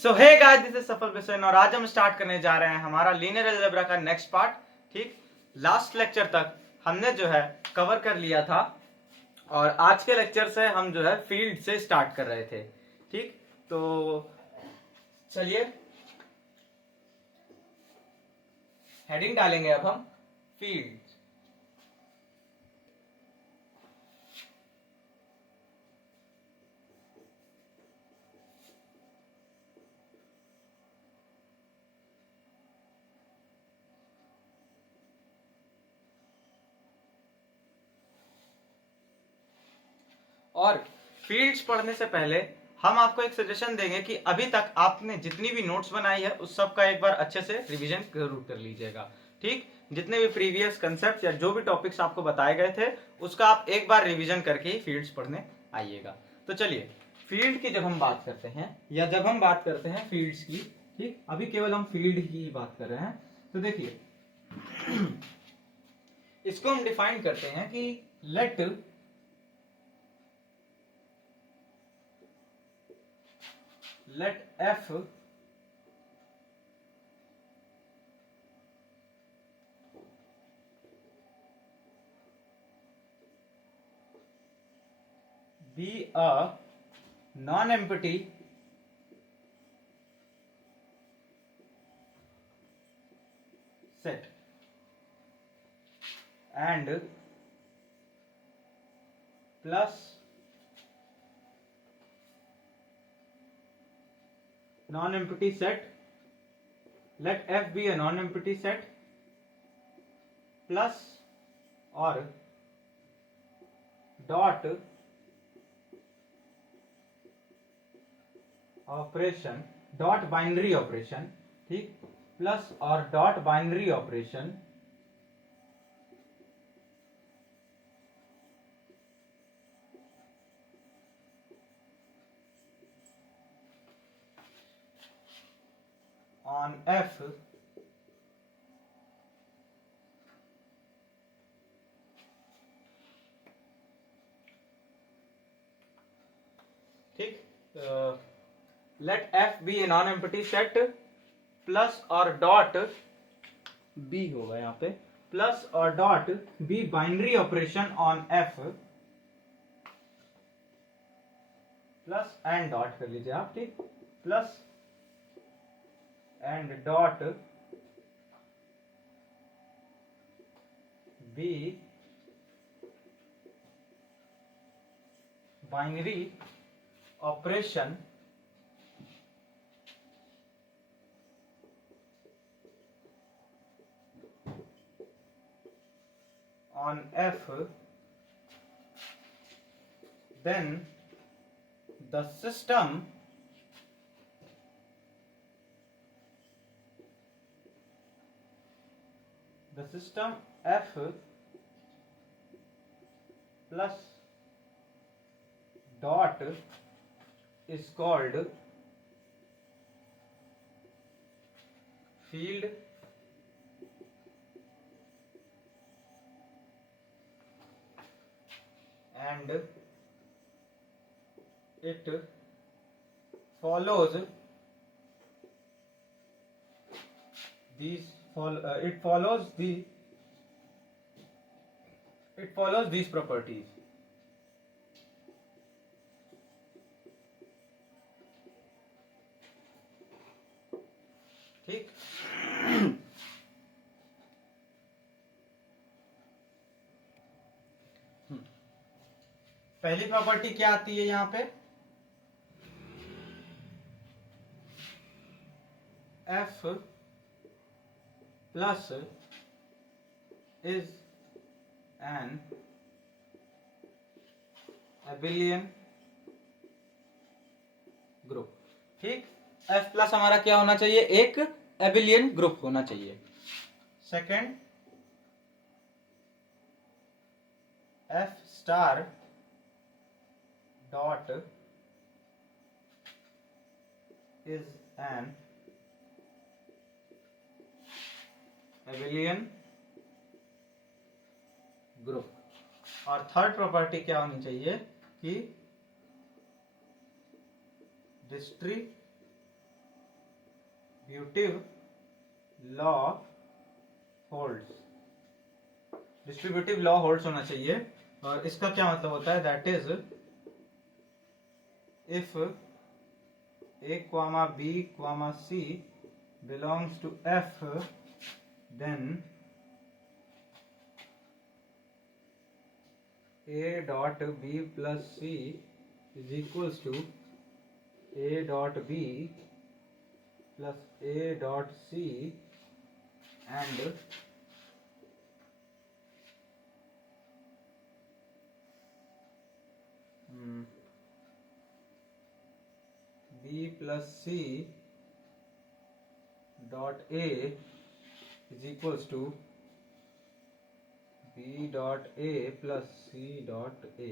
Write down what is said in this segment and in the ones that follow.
So hey guys, this is Safal Bishan और आज हम स्टार्ट करने जा रहे हैं हमारा लीनियर अलजेब्रा का नेक्स्ट पार्ट। ठीक, लास्ट लेक्चर तक हमने जो है कवर कर लिया था और आज के लेक्चर से हम जो है फील्ड से स्टार्ट कर रहे थे। ठीक, तो चलिए हेडिंग डालेंगे अब हम फील्ड। और फील्ड्स पढ़ने से पहले हम आपको एक सजेशन देंगे कि अभी तक आपने जितनी भी नोट्स बनाई है उस सब का एक बार अच्छे से रिवीजन जरूर कर लीजिएगा। ठीक, जितने भी प्रीवियस कंसेप्ट या जो भी टॉपिक्स आपको बताए गए थे उसका आप एक बार रिवीजन करके ही फील्ड्स पढ़ने आइएगा। तो चलिए, फील्ड की जब हम बात करते हैं या जब हम बात करते हैं फील्ड्स की, ठीक, अभी केवल हम फील्ड की ही बात कर रहे हैं। तो देखिए इसको हम डिफाइन करते हैं कि late f be a non-empty set and plus non-empty set, let f be a non-empty set plus or dot operation, dot binary operation, ठीक, प्लस और dot binary operation on f ठीक, let f be a non empty set plus और dot b होगा यहाँ पे, plus और dot b binary operation on f plus and dot कर लीजिए आप, ठीक, plus and dot b binary operation on f, then the system f plus dot is called field and it follows these properties. ठीक, पहली property क्या आती है यहाँ पे, f plus is an abelian group. ठीक, f प्लस हमारा क्या होना चाहिए, एक एबिलियन ग्रुप होना चाहिए। Second, f star dot is an abelian group. और थर्ड प्रॉपर्टी क्या होनी चाहिए कि distribution distributive law holds, distributive law holds होना चाहिए। और इसका क्या मतलब होता है, that is if a comma b comma c belongs to f, then a dot b plus c is equals to a dot b plus a dot c and b plus c dot a is equals to b dot a plus c dot a।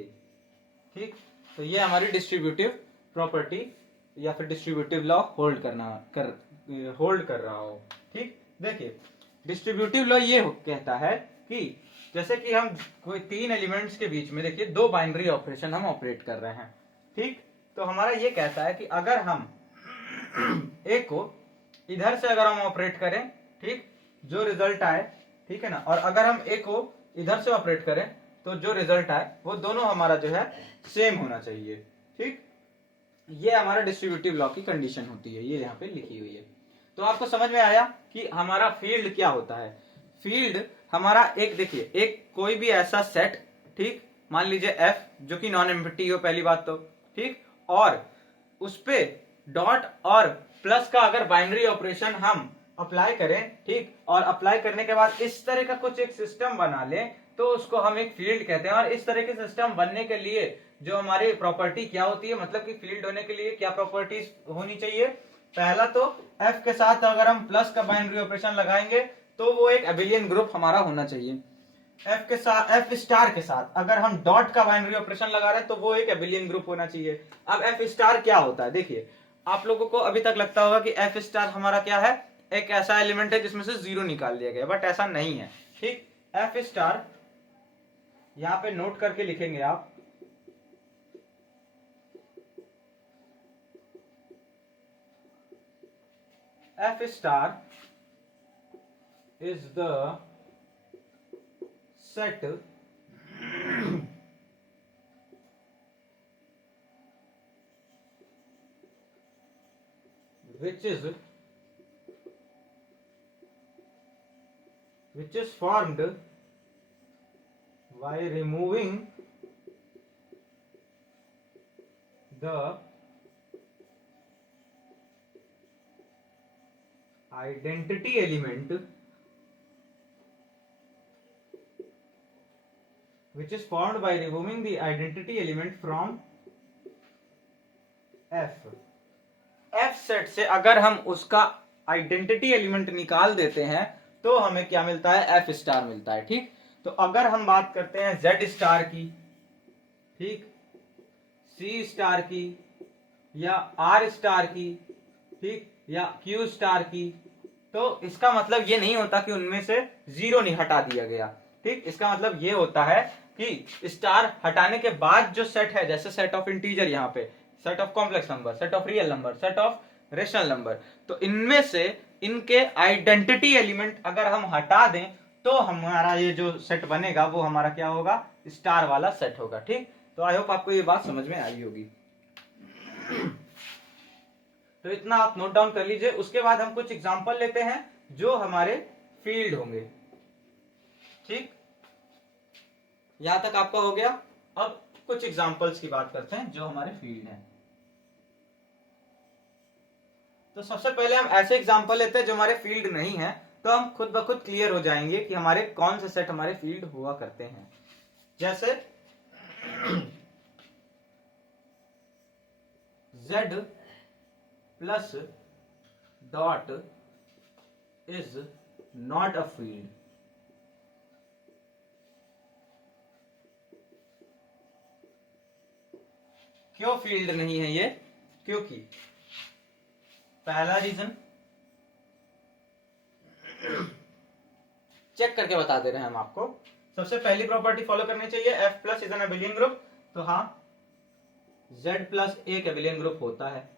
ठीक, तो ये हमारी distributive property या फिर distributive law hold कर रहा हो। ठीक, देखिए डिस्ट्रीब्यूटिव लॉ ये कहता है कि जैसे कि हम कोई तीन एलिमेंट्स के बीच में देखिए दो बाइनरी ऑपरेशन हम ऑपरेट कर रहे हैं। ठीक, तो हमारा ये कहता है कि अगर हम एक को इधर से अगर हम ऑपरेट करें, ठीक, जो रिजल्ट आए, ठीक है ना, और अगर हम एक को इधर से ऑपरेट करें तो जो रिजल्ट आए वो दोनों हमारा जो है सेम होना चाहिए। ठीक, ये हमारा डिस्ट्रीब्यूटिव लॉ की कंडीशन होती है, ये यहाँ पे लिखी हुई है। तो आपको समझ में आया कि हमारा फील्ड क्या होता है। फील्ड हमारा एक, देखिए एक कोई भी ऐसा सेट, ठीक, मान लीजिए f जो कि नॉन एम्प्टी हो पहली बात तो, ठीक, और उस पे डॉट और प्लस का अगर बाइनरी ऑपरेशन हम अप्लाई करें, ठीक, और अप्लाई करने के बाद इस तरह का कुछ एक सिस्टम बना ले तो उसको हम एक फील्ड कहते हैं। और इस तरह के सिस्टम बनने के लिए जो हमारी प्रॉपर्टी क्या होती है, मतलब कि फील्ड होने के लिए क्या प्रॉपर्टीज होनी चाहिए, पहला तो f के साथ अगर हम प्लस का बाइनरी ऑपरेशन लगाएंगे तो वो एक एबिलियन ग्रुप हमारा होना चाहिए। f के साथ, f स्टार के साथ अगर हम डॉट का बाइनरी ऑपरेशन लगा रहे हैं तो वो एक एबिलियन ग्रुप होना चाहिए। अब f स्टार क्या होता है, देखिए आप लोगों को अभी तक लगता होगा कि f स्टार हमारा क्या है, एक ऐसा एलिमेंट है जिसमें से जीरो निकाल दिया गया, बट ऐसा नहीं है। ठीक, f स्टार यहां पे नोट करके लिखेंगे आप, f star is the set which is formed by removing the identity element, which is formed by removing the identity element from f। f set से अगर हम उसका आइडेंटिटी एलिमेंट निकाल देते हैं तो हमें क्या मिलता है, f स्टार मिलता है। ठीक, तो अगर हम बात करते हैं z स्टार की, ठीक, c स्टार की या r स्टार की, ठीक, या q स्टार की, तो इसका मतलब ये नहीं होता कि उनमें से जीरो नहीं हटा दिया गया। ठीक, इसका मतलब ये होता है कि स्टार हटाने के बाद जो सेट है, जैसे सेट ऑफ इंटीजर, यहाँ पे set of complex number, set of real number, set of rational number, तो इनमें से इनके आइडेंटिटी एलिमेंट अगर हम हटा दें तो हमारा ये जो सेट बनेगा वो हमारा क्या होगा, स्टार वाला सेट होगा। ठीक, तो आई होप आपको ये बात समझ में आई होगी। तो इतना आप नोट डाउन कर लीजिए। उसके बाद हम कुछ एग्जांपल लेते हैं जो हमारे फील्ड होंगे। ठीक, यहां तक आपका हो गया। अब कुछ एग्जांपल्स की बात करते हैं जो हमारे फील्ड हैं। तो सबसे पहले हम ऐसे एग्जांपल लेते हैं जो हमारे फील्ड नहीं है, तो हम खुद ब खुद क्लियर हो जाएंगे कि हमारे कौन से सेट हमारे फील्ड हुआ करते हैं। जैसे z plus dot is not a field. क्यों फील्ड नहीं है ये, क्योंकि पहला रीजन चेक करके बता दे रहे हैं हम आपको। सबसे पहली प्रॉपर्टी फॉलो करनी चाहिए, f plus is an abelian group. तो हाँ, z प्लस एक एबिलियन ग्रुप होता है।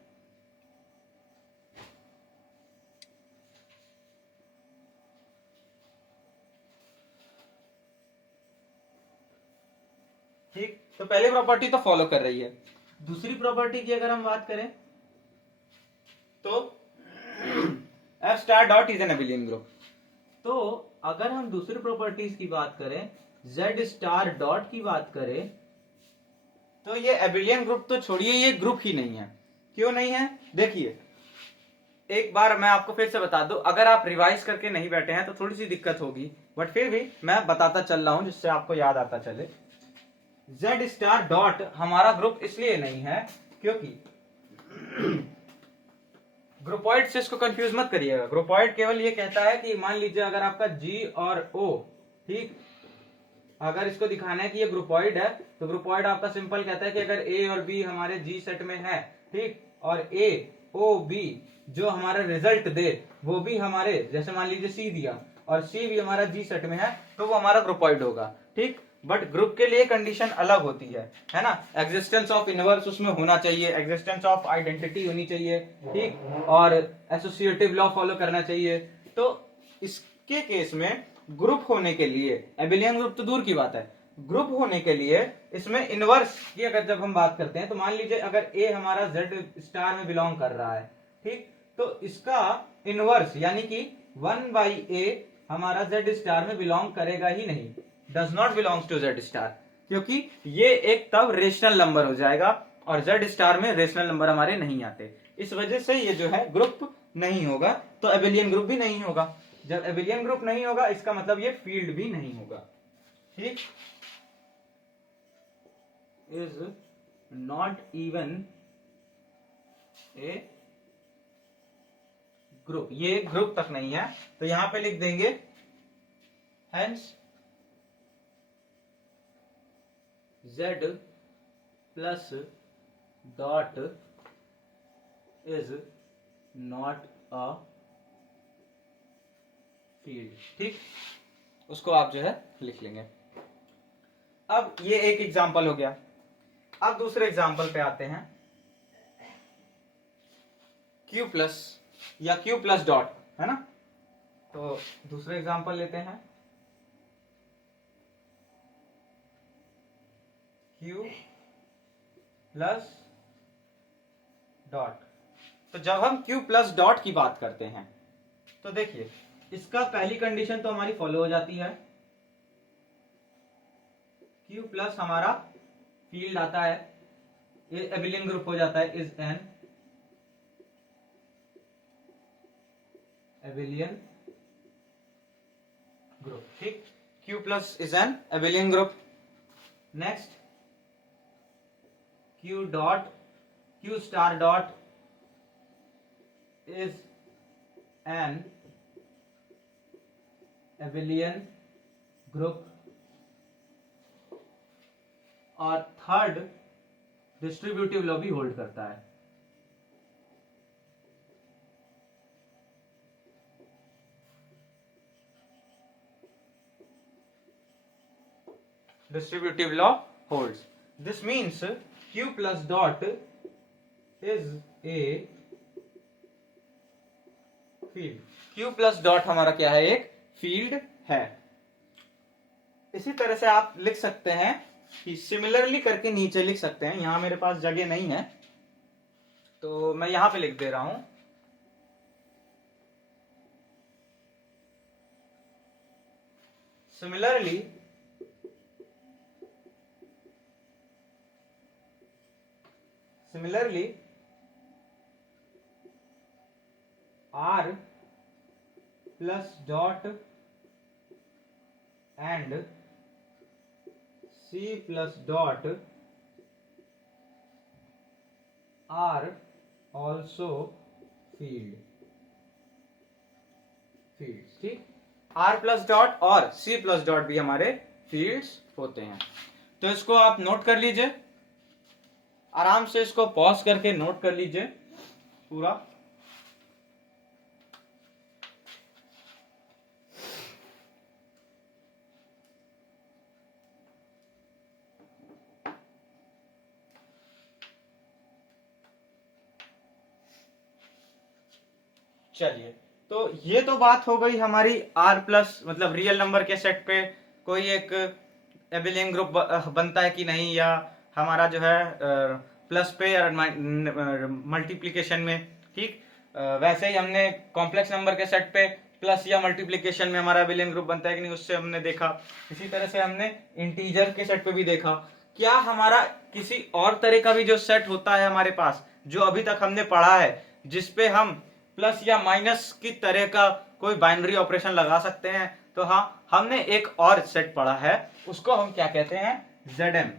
ठीक, तो पहली प्रॉपर्टी तो फॉलो कर रही है। दूसरी प्रॉपर्टी की अगर हम बात करें तो F star dot is an abelian group. तो अगर हम दूसरी प्रॉपर्टीज की बात करें, जेड स्टार डॉट की बात करें, तो ये एबिलियन ग्रुप तो छोड़िए, ये ग्रुप ही नहीं है। क्यों नहीं है? देखिए, एक बार मैं आपको फिर से बता दूं, अगर आप रिवाइज करके नहीं बैठे हैं तो थोड़ी सी दिक्कत होगी, बट फिर भी मैं बताता चल रहा हूं जिससे आपको याद आता चले। जेड स्टार डॉट हमारा ग्रुप इसलिए नहीं है क्योंकि ग्रुपॉइड से इसको कंफ्यूज मत करिएगा। ग्रुपॉइड केवल ये कहता है कि मान लीजिए अगर आपका जी और ओ, ठीक, अगर इसको दिखाना है कि ये ग्रुपॉइड है तो ग्रुपॉइड आपका सिंपल कहता है कि अगर ए और बी हमारे जी सेट में है, ठीक, और ए ओ बी जो हमारा रिजल्ट दे वो भी हमारे, जैसे मान लीजिए सी दिया और सी भी हमारा जी सेट में है, तो वो हमारा ग्रुपॉइड होगा। ठीक, बट ग्रुप के लिए कंडीशन अलग होती है ना। एग्जिस्टेंस ऑफ इनवर्स उसमें होना चाहिए, एग्जिस्टेंस ऑफ आइडेंटिटी होनी चाहिए, ठीक, और एसोसिएटिव लॉ फॉलो करना चाहिए। तो इसके केस में ग्रुप होने के लिए, एबिलियन ग्रुप तो दूर की बात है, ग्रुप होने के लिए इसमें इनवर्स की अगर जब हम बात करते हैं तो मान लीजिए अगर ए हमारा जेड स्टार में बिलोंग कर रहा है, ठीक, तो इसका इनवर्स यानी कि 1/a हमारा जेड स्टार में बिलोंग करेगा ही नहीं, does not belongs to Z star, क्योंकि ये एक तब रेशनल नंबर हो जाएगा और जेड स्टार में रेशनल नंबर हमारे नहीं आते। इस वजह से ये जो है ग्रुप नहीं होगा, तो एबिलियन ग्रुप भी नहीं होगा। जब एबिलियन ग्रुप नहीं होगा इसका मतलब ये फील्ड भी नहीं होगा। ठीक, is not even a group, ये ग्रुप तक नहीं है, तो यहां पे लिख देंगे hence Z plus dot is not a field. ठीक, उसको आप जो है लिख लेंगे। अब ये एक एग्जांपल हो गया। अब दूसरे एग्जांपल पे आते हैं, क्यू प्लस या क्यू प्लस डॉट, है ना। तो दूसरे एग्जांपल लेते हैं, क्यू प्लस डॉट। तो जब हम क्यू प्लस डॉट की बात करते हैं तो देखिए इसका पहली कंडीशन तो हमारी फॉलो हो जाती है, क्यू प्लस हमारा फील्ड आता है, ये एबिलियन ग्रुप हो जाता है, इज एन एबिलियन ग्रुप। ठीक, Q plus is an abelian group. Next, Q dot, Q star dot is an abelian group. और थर्ड, डिस्ट्रीब्यूटिव लॉ भी होल्ड करता है। Distributive law holds. This means Q plus dot is a field. Q plus dot हमारा क्या है? एक field है। इसी तरह से आप लिख सकते हैं कि सिमिलरली करके नीचे लिख सकते हैं। यहां मेरे पास जगह नहीं है तो मैं यहां पे लिख दे रहा हूं, similarly R plus dot and C plus dot are also fields। ठीक, R प्लस डॉट और C प्लस डॉट भी हमारे फील्ड्स होते हैं। तो इसको आप नोट कर लीजिए, आराम से इसको पॉज करके नोट कर लीजिए पूरा। चलिए, तो ये तो बात हो गई हमारी R प्लस मतलब रियल नंबर के सेट पे कोई एक एबिलियन ग्रुप बनता है कि नहीं, या हमारा जो है प्लस पे या मल्टीप्लिकेशन में। ठीक, वैसे ही हमने कॉम्प्लेक्स नंबर के सेट पे प्लस या मल्टीप्लिकेशन में हमारा एबिलियन ग्रुप बनता है कि नहीं, उससे हमने देखा। इसी तरह से हमने इंटीजर के सेट पे भी देखा। क्या हमारा किसी और तरह का भी जो सेट होता है हमारे पास, जो अभी तक हमने पढ़ा है, जिसपे हम प्लस या माइनस की तरह का कोई बाइनरी ऑपरेशन लगा सकते हैं? तो हाँ, हमने एक और सेट पढ़ा है, उसको हम क्या कहते हैं? ZM।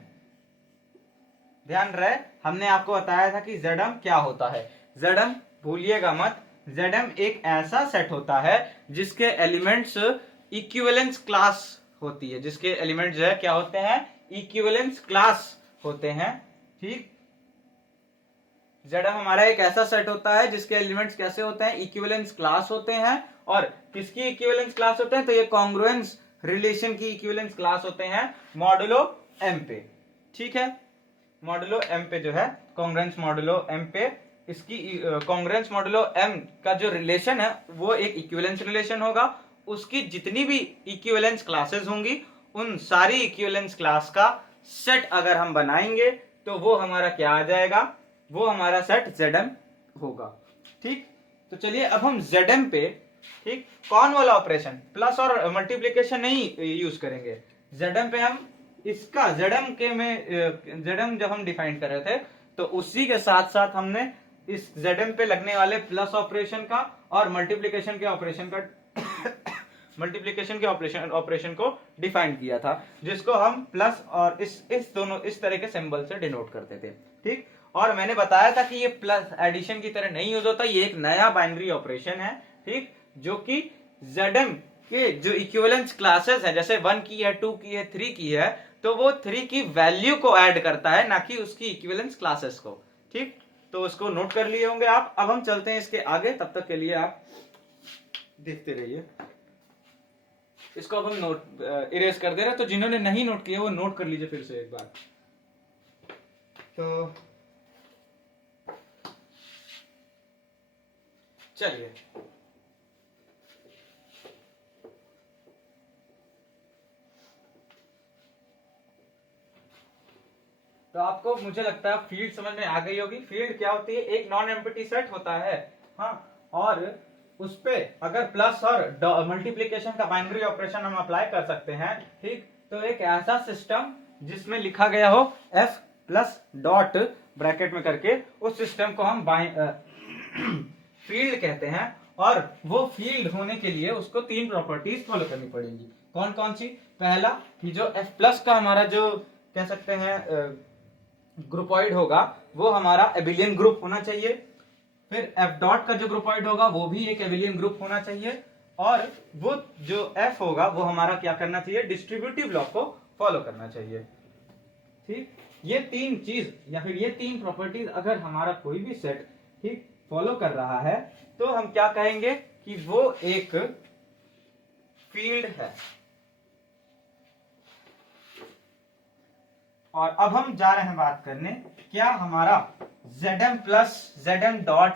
ध्यान रहे, हमने आपको बताया था कि ZM क्या होता है। ZM भूलिएगा मत, ZM एक ऐसा सेट होता है जिसके एलिमेंट्स इक्विवेलेंस क्लास होती है, जिसके एलिमेंट जो है क्या होते हैं? इक्विवेलेंस क्लास होते हैं। ठीक, ZM हमारा एक ऐसा सेट होता है जिसके एलिमेंट्स कैसे होते हैं? इक्विवेलेंस क्लास होते हैं। और किसकी इक्विवेलेंस क्लास होते हैं? तो ये कॉन्ग्रुएंस रिलेशन की इक्विवेलेंस क्लास होते हैं मॉडुलो M पे। ठीक है, मॉडुलो M पे जो है कॉन्ग्रुएंस मॉडुलो M पे, इसकी कॉन्ग्रुएंस मॉडुलो M का जो रिलेशन है वो एक इक्विवेलेंस रिलेशन होगा। उसकी जितनी भी इक्विवेलेंस क्लासेस होंगी, उन सारी इक्विवेलेंस क्लास का सेट अगर हम बनाएंगे तो वो हमारा क्या आ जाएगा? वो हमारा सेट ZM होगा। ठीक, तो चलिए अब हम ZM पे, ठीक, कौन वाला ऑपरेशन, प्लस और मल्टीप्लिकेशन नहीं यूज करेंगे। ZM पे हम इसका ZM के में ZM जब हम डिफाइन कर रहे थे तो उसी के साथ साथ हमने इस ZM पे लगने वाले प्लस ऑपरेशन का और मल्टीप्लिकेशन के ऑपरेशन का मल्टीप्लिकेशन के ऑपरेशन को डिफाइन किया था, जिसको हम प्लस और इस दोनों इस तरह के सिंबल से डिनोट करते थे। ठीक, और मैंने बताया था कि ये प्लस एडिशन की तरह नहीं यूज होता, ये एक नया बाइनरी ऑपरेशन है। ठीक, जो कि ZM के जो इक्विवेलेंस क्लासेस है, जैसे 1 की है, 2 की है, 3 की है, तो वो 3 की वैल्यू को ऐड करता है, ना कि उसकी इक्विवेलेंस क्लासेस को। ठीक, तो उसको नोट कर लिए होंगे आप। अब हम चलते हैं इसके आगे, तब तक के लिए आप देखते रहिए। इसको अब हम नोट इरेज कर दे रहे हैं, तो जिन्होंने नहीं नोट किया वो नोट कर लीजिए फिर से एक बार। तो चलिए, तो आपको मुझे लगता है फील्ड समझ में आ गई होगी। फील्ड क्या होती है? एक नॉन एम्प्टी सेट होता है, हाँ, और उस पे अगर प्लस और मल्टीप्लिकेशन का बाइनरी ऑपरेशन हम अप्लाई कर सकते हैं। ठीक, तो एक ऐसा सिस्टम जिसमें लिखा गया हो F प्लस डॉट ब्रैकेट में करके, उस सिस्टम को हम फील्ड कहते हैं। और वो फील्ड होने के लिए उसको 3 प्रॉपर्टीज फॉलो करनी पड़ेंगी। कौन कौन सी? पहला कि जो F प्लस का हमारा जो कह सकते हैं ग्रुपॉइड होगा, वो हमारा एबिलियन ग्रुप होना चाहिए। फिर F डॉट का जो ग्रुपॉइड होगा वो भी एक एबिलियन ग्रुप होना चाहिए। और वो जो F होगा वो हमारा क्या करना चाहिए? डिस्ट्रीब्यूटिव लॉ को फॉलो करना चाहिए। ठीक, ये 3 चीज या फिर ये 3 प्रॉपर्टीज अगर हमारा कोई भी सेट, ठीक, फॉलो कर रहा है, तो हम क्या कहेंगे? कि वो एक फील्ड है। और अब हम जा रहे हैं बात करने, क्या हमारा ZM प्लस ZM डॉट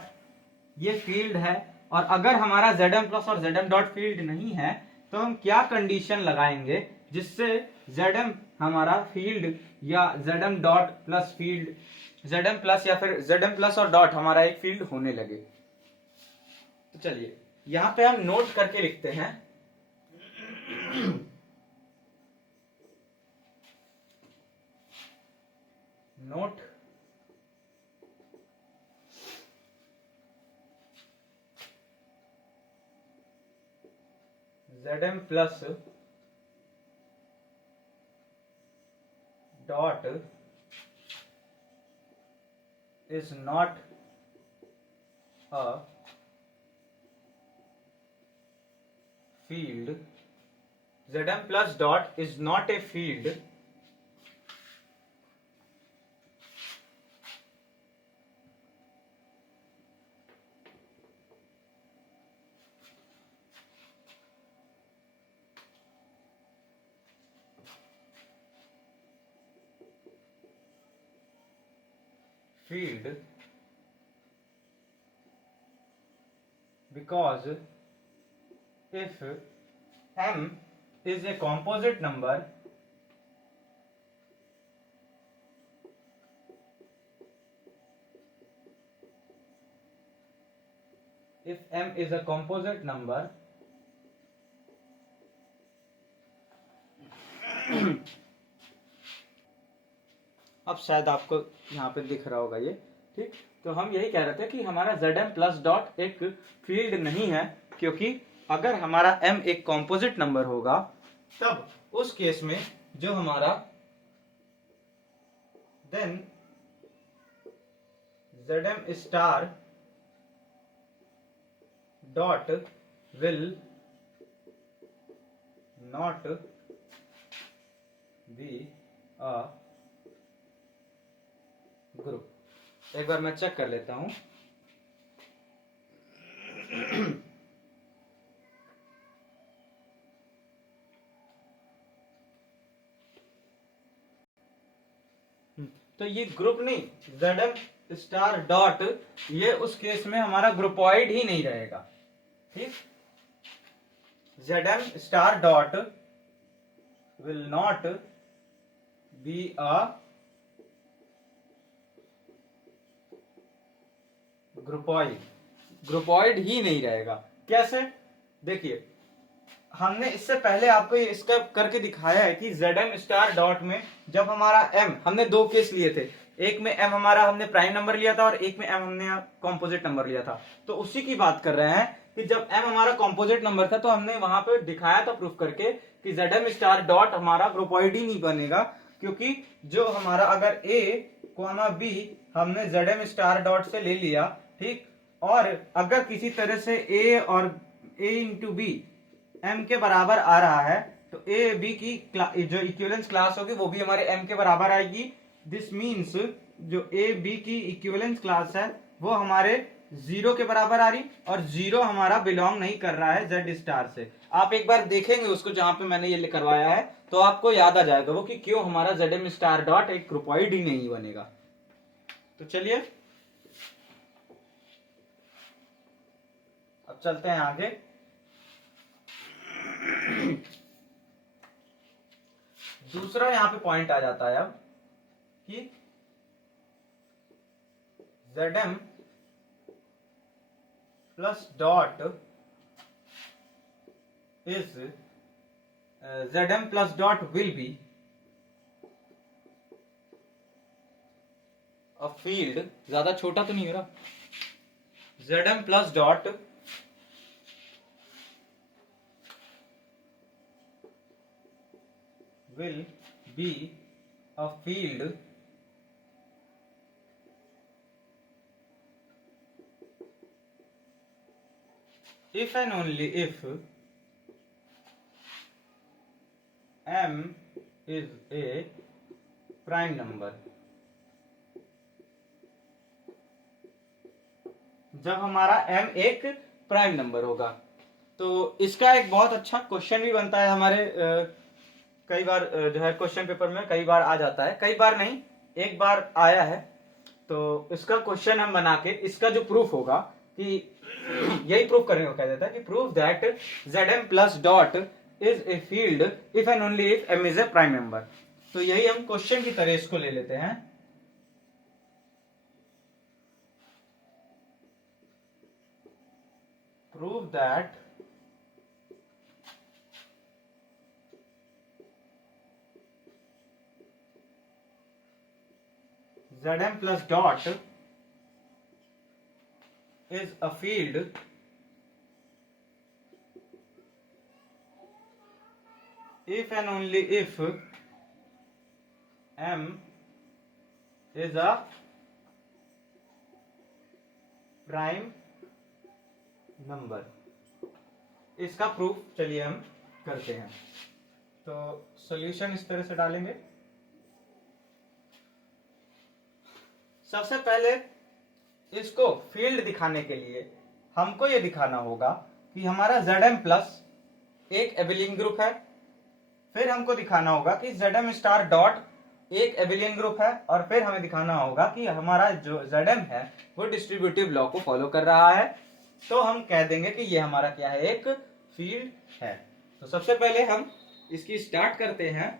ये फील्ड है? और अगर हमारा ZM प्लस और ZM डॉट फील्ड नहीं है तो हम क्या कंडीशन लगाएंगे जिससे ZM हमारा फील्ड या ZM dot plus field, ZM plus या फिर ZM प्लस और डॉट हमारा एक फील्ड होने लगे? तो चलिए यहां पे हम नोट करके लिखते हैं। Note ZM plus dot is not a field. ZM plus dot is not a field because if M is a composite number if m is a composite number अब शायद आपको यहाँ पे दिख रहा होगा ये, ठीक। तो हम यही कह रहे थे कि हमारा Zm प्लस डॉट एक फील्ड नहीं है, क्योंकि अगर हमारा m एक कॉम्पोजिट नंबर होगा तब उस केस में जो हमारा then Zm star dot will not be a group. एक बार मैं चेक कर लेता हूं। तो ये ग्रुप नहीं, Zm स्टार डॉट, ये उस केस में हमारा ग्रुपॉइड ही नहीं रहेगा, ठीक। Zm star dot will not be a groupoid ही नहीं रहेगा। कैसे? देखिए, हमने इससे पहले आपको इसका करके दिखाया है कि Zm स्टार डॉट में जब हमारा m, हमने दो केस लिए थे, एक में m हमारा हमने प्राइम नंबर लिया था और एक में m हमने कॉम्पोजिट नंबर लिया था। तो उसी की बात कर रहे हैं कि जब m हमारा कॉम्पोजिट नंबर था तो हमने वहां पे दिखाया था प्रूफ करके कि Zm स्टार डॉट हमारा ग्रुपॉइड ही नहीं बनेगा, क्योंकि जो हमारा अगर a कोमा b हमने Zm स्टार डॉट से ले लिया, ठीक, और अगर किसी तरह से a और a इंटू बी m के बराबर आ रहा है तो a b की जो इक्विवेलेंस क्लास होगी वो भी हमारे m के बराबर आएगी। दिस मीन्स जो a b की इक्विवेलेंस क्लास है वो हमारे 0 के बराबर आ रही, और 0 हमारा बिलोंग नहीं कर रहा है z स्टार से। आप एक बार देखेंगे उसको जहां पे मैंने ये करवाया है तो आपको याद आ जाएगा वो कि क्यों हमारा Zm स्टार डॉट एक ग्रुपॉइड ही नहीं बनेगा। तो चलिए अब चलते हैं आगे। दूसरा यहां पे पॉइंट आ जाता है अब कि Zm plus dot is Zm plus dot will be a field, ज्यादा छोटा तो नहीं हो रहा, Zm plus dot will be a field if and only if m is a prime number। जब हमारा m एक प्राइम नंबर होगा। तो इसका एक बहुत अच्छा क्वेश्चन भी बनता है हमारे कई बार जो है क्वेश्चन पेपर में कई बार आ जाता है, कई बार नहीं, एक बार आया है। तो इसका क्वेश्चन हम बना के इसका जो प्रूफ होगा कि यही प्रूफ करने को कह देता है कि proof that Zm plus dot is a field if and only if m is A prime number. तो यही हम क्वेश्चन की तरह इसको ले लेते हैं। Prove that Zm plus dot is a field if and only if m is a prime number। इसका प्रूफ चलिए हम करते हैं। तो सॉल्यूशन इस तरह से डालेंगे। सबसे पहले इसको फील्ड दिखाने के लिए हमको ये दिखाना होगा कि हमारा Zm प्लस एक एबिलियन ग्रुप है, फिर हमको दिखाना होगा कि Zm स्टार डॉट एक एबिलियन ग्रुप है, और फिर हमें दिखाना होगा कि हमारा जो Zm है वो डिस्ट्रीब्यूटिव लॉ को फॉलो कर रहा है। तो हम कह देंगे कि ये हमारा क्या है, एक फील्ड है। तो सबसे पहले हम इसकी स्टार्ट करते हैं।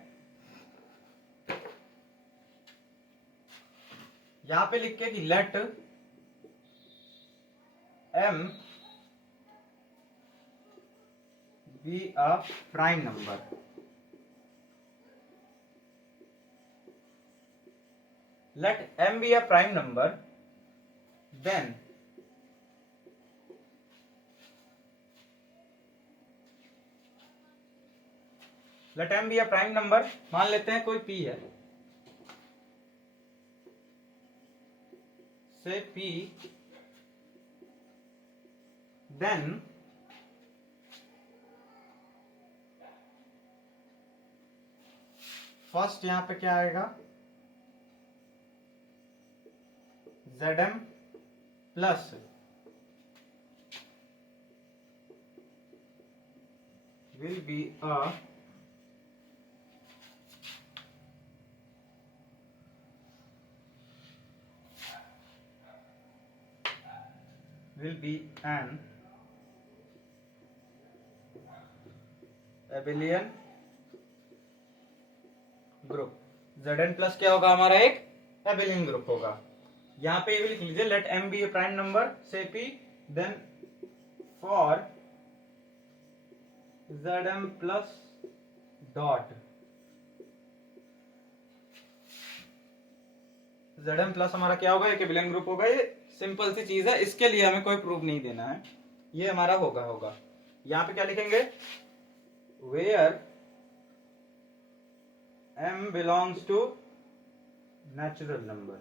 यहां पे लिख के कि late m be a prime number. Let m be a prime number, then let m be a prime number, मान लेते हैं कोई p है, say p, then फर्स्ट यहां पे क्या आएगा, Zm plus will be a an abelian group. Zn plus क्या होगा हमारा, एक एबेलियन ग्रुप होगा. यहां पे ये भी लिख लीजिए, let m be a prime number से p, then for Zm plus dot Zm plus हमारा क्या होगा, एक एबेलियन ग्रुप होगा. ये सिंपल सी चीज है, इसके लिए हमें कोई प्रूफ नहीं देना है, ये हमारा होगा. यहां पे क्या लिखेंगे, where m belongs to natural number.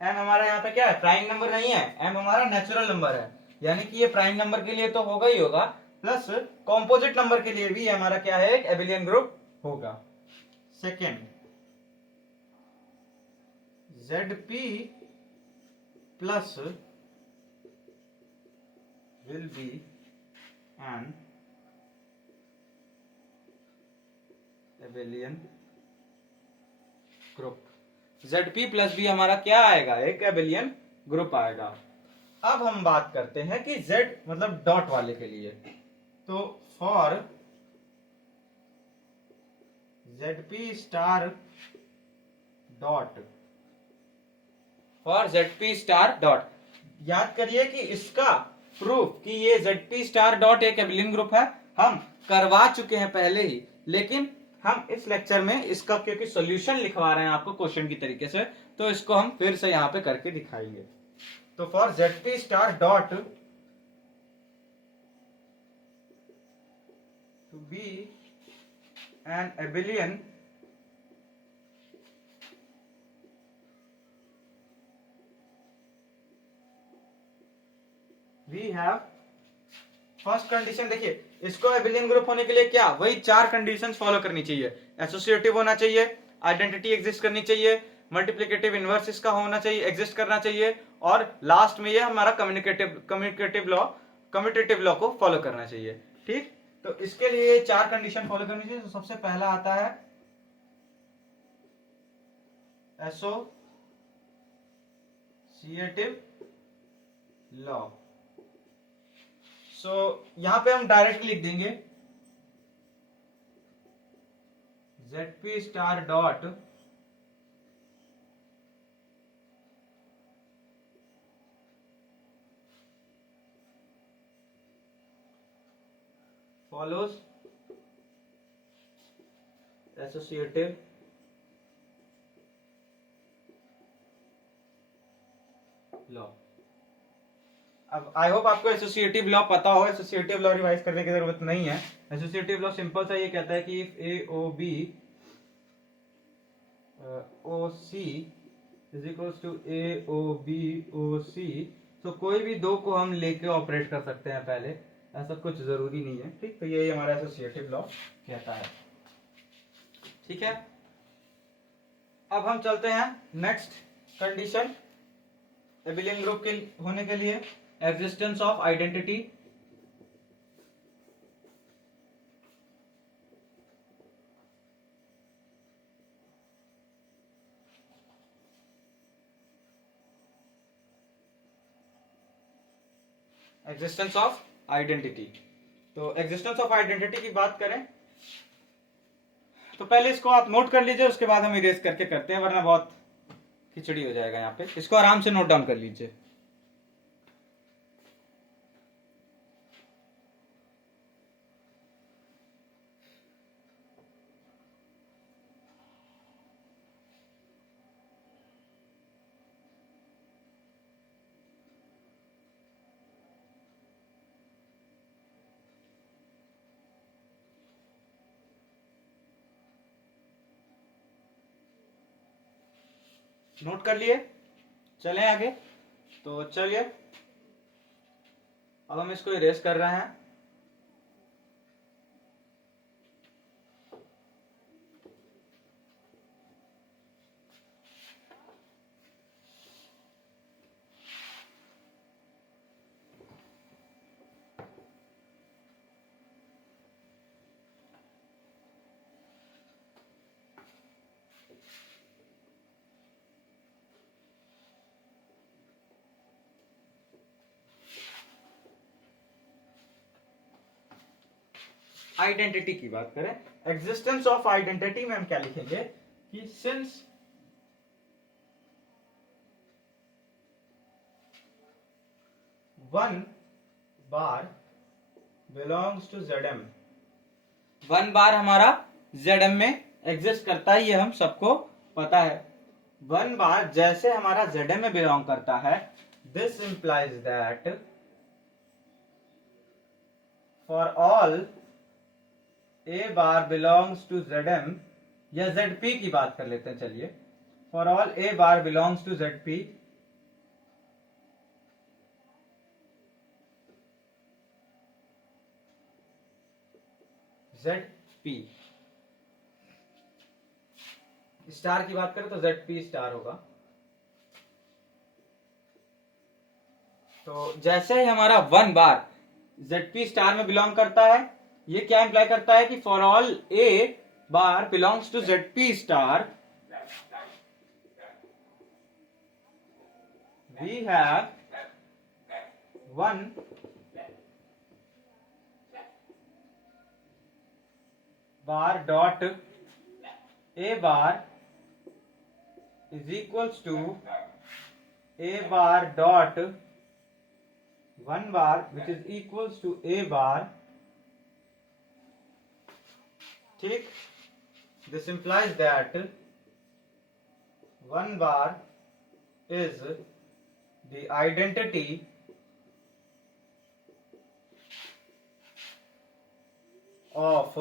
m हमारा यहाँ पे क्या है, प्राइम नंबर नहीं है, m हमारा नेचुरल नंबर है, यानी कि ये प्राइम नंबर के लिए तो होगा ही होगा, प्लस कॉम्पोजिट नंबर के लिए भी हमारा क्या है, एक एबेलियन ग्रुप होगा. Second, Zp plus will be an Abelian group. Zp plus भी हमारा क्या आएगा, एक एबेलियन ग्रुप आएगा. अब हम बात करते हैं कि Z मतलब डॉट वाले के लिए, तो for Zp star dot, for Zp star dot, याद करिए कि इसका प्रूफ कि ये Zp स्टार डॉट एक एबेलियन ग्रुप है हम करवा चुके हैं पहले ही, लेकिन हम इस लेक्चर में इसका क्योंकि सॉल्यूशन लिखवा रहे हैं आपको क्वेश्चन की तरीके से, तो इसको हम फिर से यहां पे करके दिखाएंगे. तो for Zp star dot to be an abelian we have, first condition देखिए, इसको एबेलियन ग्रुप होने के लिए क्या, वही 4 कंडीशंस फॉलो करनी चाहिए. एसोसिएटिव होना चाहिए, आइडेंटिटी एग्जिस्ट करनी चाहिए, मल्टीप्लिकेटिव इनवर्स इसका होना चाहिए, एग्जिस्ट करना चाहिए, और लास्ट में ये हमारा कम्यूटेटिव लॉ को फॉलो करना चाहिए. ठीक, तो इसके लिए 4 कंडीशन फॉलो करनी चाहिए. तो सबसे पहला आता है एसोसिएटिव लॉ. सो यहां पे हम डायरेक्ट लिख देंगे Zp star dot follows associative law. अब आई होप आपको एसोसिएटिव लॉ पता हो, एसोसिएटिव लॉ रिवाइज करने की जरूरत नहीं है. एसोसिएटिव लॉ सिंपल सा ये कहता है कि if a o b o c is equals to a o b o c, तो कोई भी दो को हम लेके ऑपरेट कर सकते हैं पहले, ऐसा कुछ जरूरी नहीं है. ठीक, तो ये हमारा एसोसिएटिव लॉ कहता है. ठीक है, अब हम चलते हैं नेक्स्ट कंडीशन एबेलियन ग्रुप के होने के लिए, existence of identity. Existence of identity, तो एग्जिस्टेंस ऑफ आइडेंटिटी की बात करें तो पहले इसको आप नोट कर लीजिए, उसके बाद हम इरेज करके करते हैं, वरना बहुत खिचड़ी हो जाएगा. यहाँ पे इसको आराम से नोट डाउन कर लीजिए. नोट कर लिए? चलें आगे। तो चलिए अब हम इसको इरेज कर रहे हैं। आइडेंटिटी की बात करें, एग्जिस्टेंस ऑफ आइडेंटिटी में हम क्या लिखेंगे कि since one bar belongs to ZM, one bar हमारा ZM में एग्जिस्ट करता है, ये हम सबको पता है। वन बार जैसे हमारा ZM में बिलोंग करता है, this implies that for all A bar belongs to ZM, या ZP की बात कर लेते हैं, चलिए। For all A bar belongs to ZP, ZP star की बात करें तो ZP स्टार होगा। तो जैसे ही हमारा वन बार ZP स्टार में बिलोंग करता है, ये क्या इंप्लाई करता है कि for all A bar belongs to ZP star, we have one bar dot A bar is equals to A bar dot one bar which is equals to A bar. ठीक, this implies that one bar is the identity of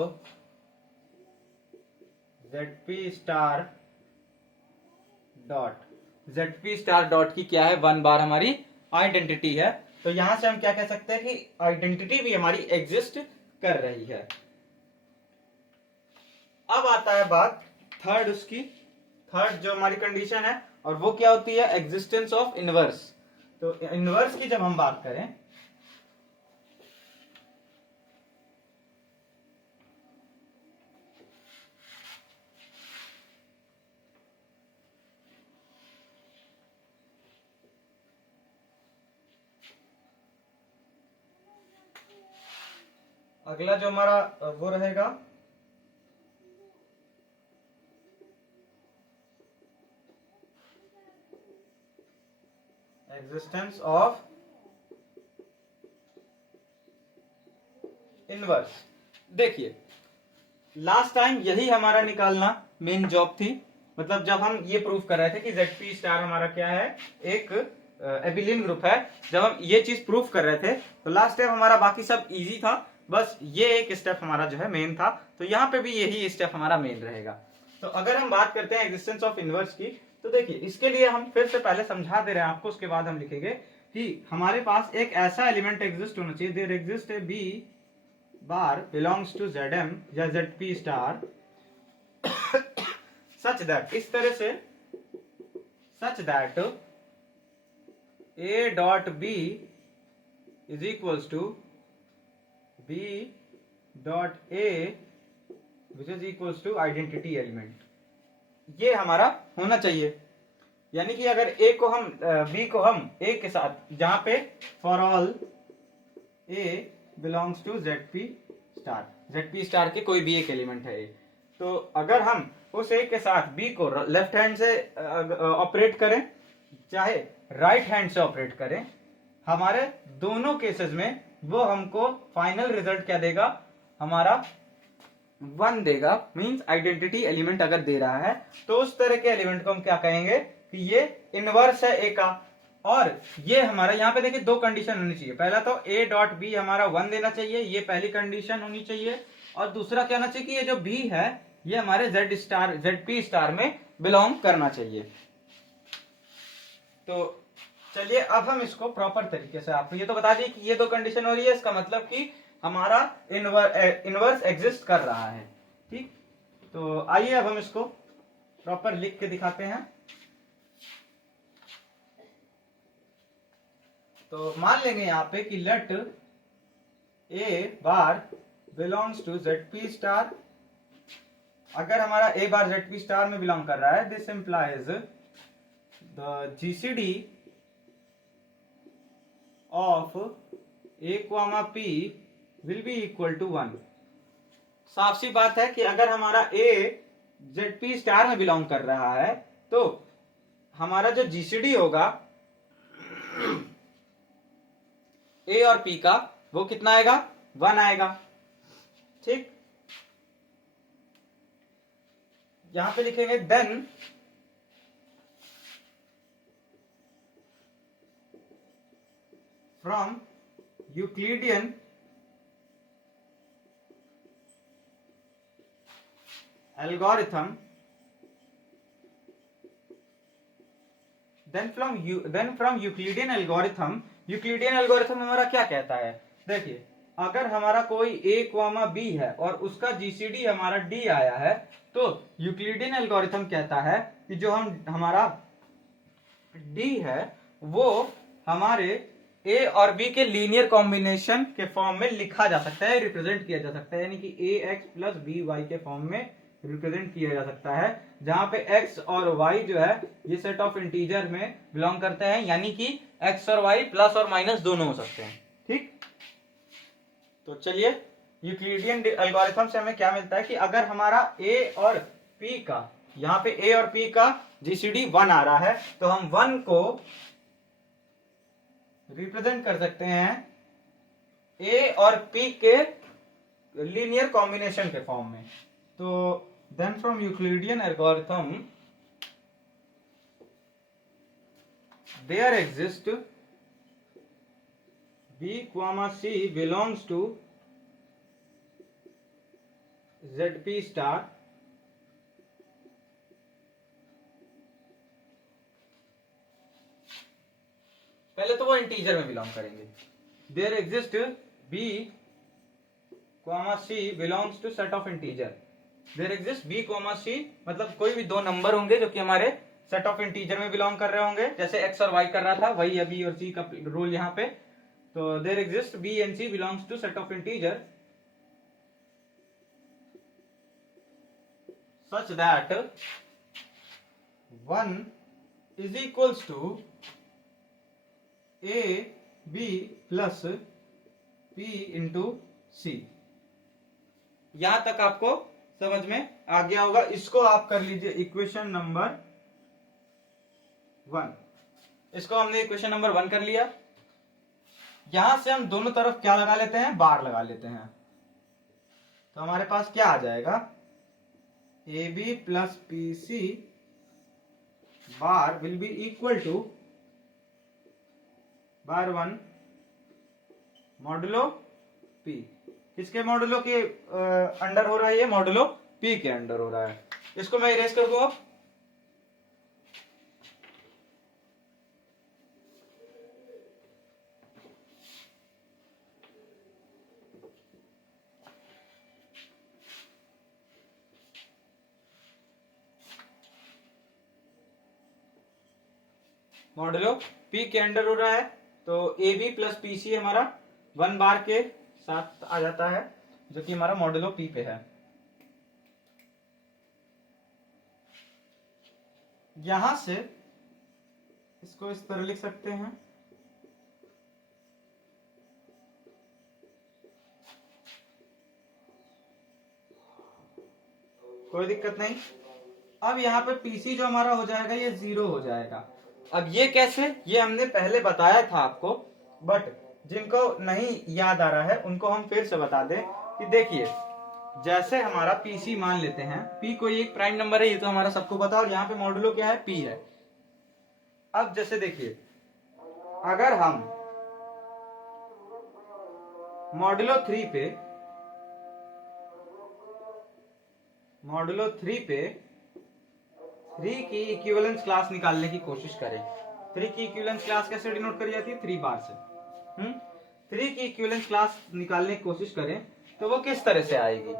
ZP star dot. ZP star dot की क्या है, one bar हमारी identity है। तो यहां से हम क्या कह सकते हैं कि आइडेंटिटी भी हमारी एग्जिस्ट कर रही है। अब आता है बात थर्ड, उसकी थर्ड जो हमारी कंडीशन है, और वो क्या होती है, एग्जिस्टेंस ऑफ इनवर्स। तो इनवर्स की जब हम बात करें, अगला जो हमारा वो रहेगा एग्जिस्टेंस ऑफ इनवर्स। देखिए लास्ट टाइम यही हमारा निकालना मेन जॉब थी, मतलब जब हम ये प्रूफ कर रहे थे कि ZP स्टार हमारा क्या है, एक एबिलियन ग्रुप है। जब हम ये चीज प्रूफ कर रहे थे तो लास्ट टाइम हमारा बाकी सब इजी था, बस ये एक स्टेप हमारा जो है मेन था। तो यहाँ पे भी यही स्टेप हमारा मेन रहेगा। तो अगर हम बात करते हैं एग्जिस्टेंस ऑफ इनवर्स की, तो देखिए इसके लिए हम फिर से पहले समझा दे रहे हैं आपको, उसके बाद हम लिखेंगे कि हमारे पास एक ऐसा एलिमेंट एग्जिस्ट होना चाहिए, there exist a B bar belongs to ZM या ZP स्टार सच दैट, इस तरह से, such that A dot B is equals to B dot A which is equals to identity element. ये हमारा होना चाहिए। यानी कि अगर A को हम B को हम A के साथ, जहां पे for all A belongs to ZP star, ZP star के कोई भी एक एलिमेंट है A, तो अगर हम उस A के साथ B को लेफ्ट हैंड से ऑपरेट करें, चाहे राइट हैंड से ऑपरेट करें, हमारे दोनों केसेस में वो हमको फाइनल रिजल्ट क्या देगा, हमारा वन देगा। मींस आइडेंटिटी एलिमेंट अगर दे रहा है तो उस तरह के एलिमेंट को हम क्या कहेंगे कि ये इनवर्स है A का। और ये हमारा यहाँ पे देखिए दो कंडीशन होनी चाहिए, पहला तो A डॉट B हमारा वन देना चाहिए, ये पहली कंडीशन होनी चाहिए। और दूसरा क्या होना चाहिए कि ये जो B है ये हमारे ZP स्टार में बिलोंग करना चाहिए। तो चलिए अब हम इसको प्रॉपर तरीके से, आपको ये तो बता दिए कि ये दो कंडीशन हो रही है, इसका मतलब कि हमारा इनवर्स एग्जिस्ट कर रहा है। ठीक, तो आइए अब हम इसको प्रॉपर लिख के दिखाते हैं। तो मान लेंगे यहां पे कि let A bar belongs to ZP star. अगर हमारा ए बार ZP स्टार में बिलोंग कर रहा है, this implies the GCD of A, P will be equal to 1। साफ सी बात है कि अगर हमारा ए ZP स्टार में बिलोंग कर रहा है तो हमारा जो GCD होगा ए और पी का, वो कितना आएगा? 1 आएगा। ठीक, यहां पे लिखेंगे then from Euclidean algorithm, then from Euclidean algorithm. Euclidean algorithm हमारा क्या कहता है? देखिए, अगर हमारा कोई ए क्वामा बी है और उसका GCD हमारा डी आया है, तो यूक्लिडियन एल्गोरिथम कहता है कि जो हमारा डी है वो हमारे ए और बी के लीनियर कॉम्बिनेशन के फॉर्म में लिखा जा सकता है, रिप्रेजेंट किया जा सकता है, यानी कि AX प्लस BY के फॉर्म में रिप्रेजेंट किया जा सकता है, जहां पे x और y जो है ये सेट ऑफ इंटीजर में बिलोंग करते हैं, यानी कि x और y प्लस और माइनस दोनों हो सकते हैं। ठीक, तो चलिए यूक्लिडियन एल्गोरिथम से हमें क्या मिलता है कि अगर हमारा a और p का, यहाँ पे a और p का GCD 1 आ रहा है, तो हम 1 को रिप्रेजेंट कर सकते हैं a और p के लीनियर कॉम्बिनेशन के फॉर्म में। तो then from Euclidean algorithm there exist B, C belongs to ZP star, पहले तो वो इंटीजर में बिलोंग करेंगे। There exist B, C belongs to set of integer. There exist B, C मतलब कोई भी दो नंबर होंगे जो कि हमारे सेट ऑफ इंटीजर में बिलोंग कर रहे होंगे, जैसे x और y कर रहा था, वही है B और C का रूल यहाँ पे। तो there exist B and C belongs to set of integer such that 1 is equals to A B plus P into C। यहां तक आपको समझ में आ गया होगा। इसको आप कर लीजिए इक्वेशन नंबर 1। इसको हमने इक्वेशन नंबर 1 कर लिया। यहां से हम दोनों तरफ क्या लगा लेते हैं? बार लगा लेते हैं। तो हमारे पास क्या आ जाएगा? AB plus PC bar will be equal to bar 1 modulo P। किसके मॉडुलो के अंडर हो रहा है? ये मॉडुलो P के अंडर हो रहा है। इसको मैं इरेज कर दूं अब। मॉडुलो P के अंडर हो रहा है, तो AB प्लस PC हमारा 1 बार के साथ आ जाता है, जो कि हमारा मॉडुलो P पे है। यहां से इसको इस तरह लिख सकते हैं, कोई दिक्कत नहीं। अब यहाँ पे PC जो हमारा हो जाएगा ये 0 हो जाएगा। अब ये कैसे? ये हमने पहले बताया था आपको, बट जिनको नहीं याद आ रहा है उनको हम फिर से बता दें कि देखिए, जैसे हमारा PC मान लेते हैं, P कोई एक प्राइम नंबर है, ये तो हमारा सबको पता, और यहाँ पे मॉडुलो क्या है? P है। अब जैसे देखिए, अगर हम मॉडुलो 3 पे 3 की इक्विवेलेंस क्लास निकालने की कोशिश करें, 3 की इक्विवेलेंस क्लास कैसे डिनोट करी जाती है? 3 बार से। 3 की इक्विवेलेंस क्लास निकालने की कोशिश करें तो वो किस तरह से आएगी?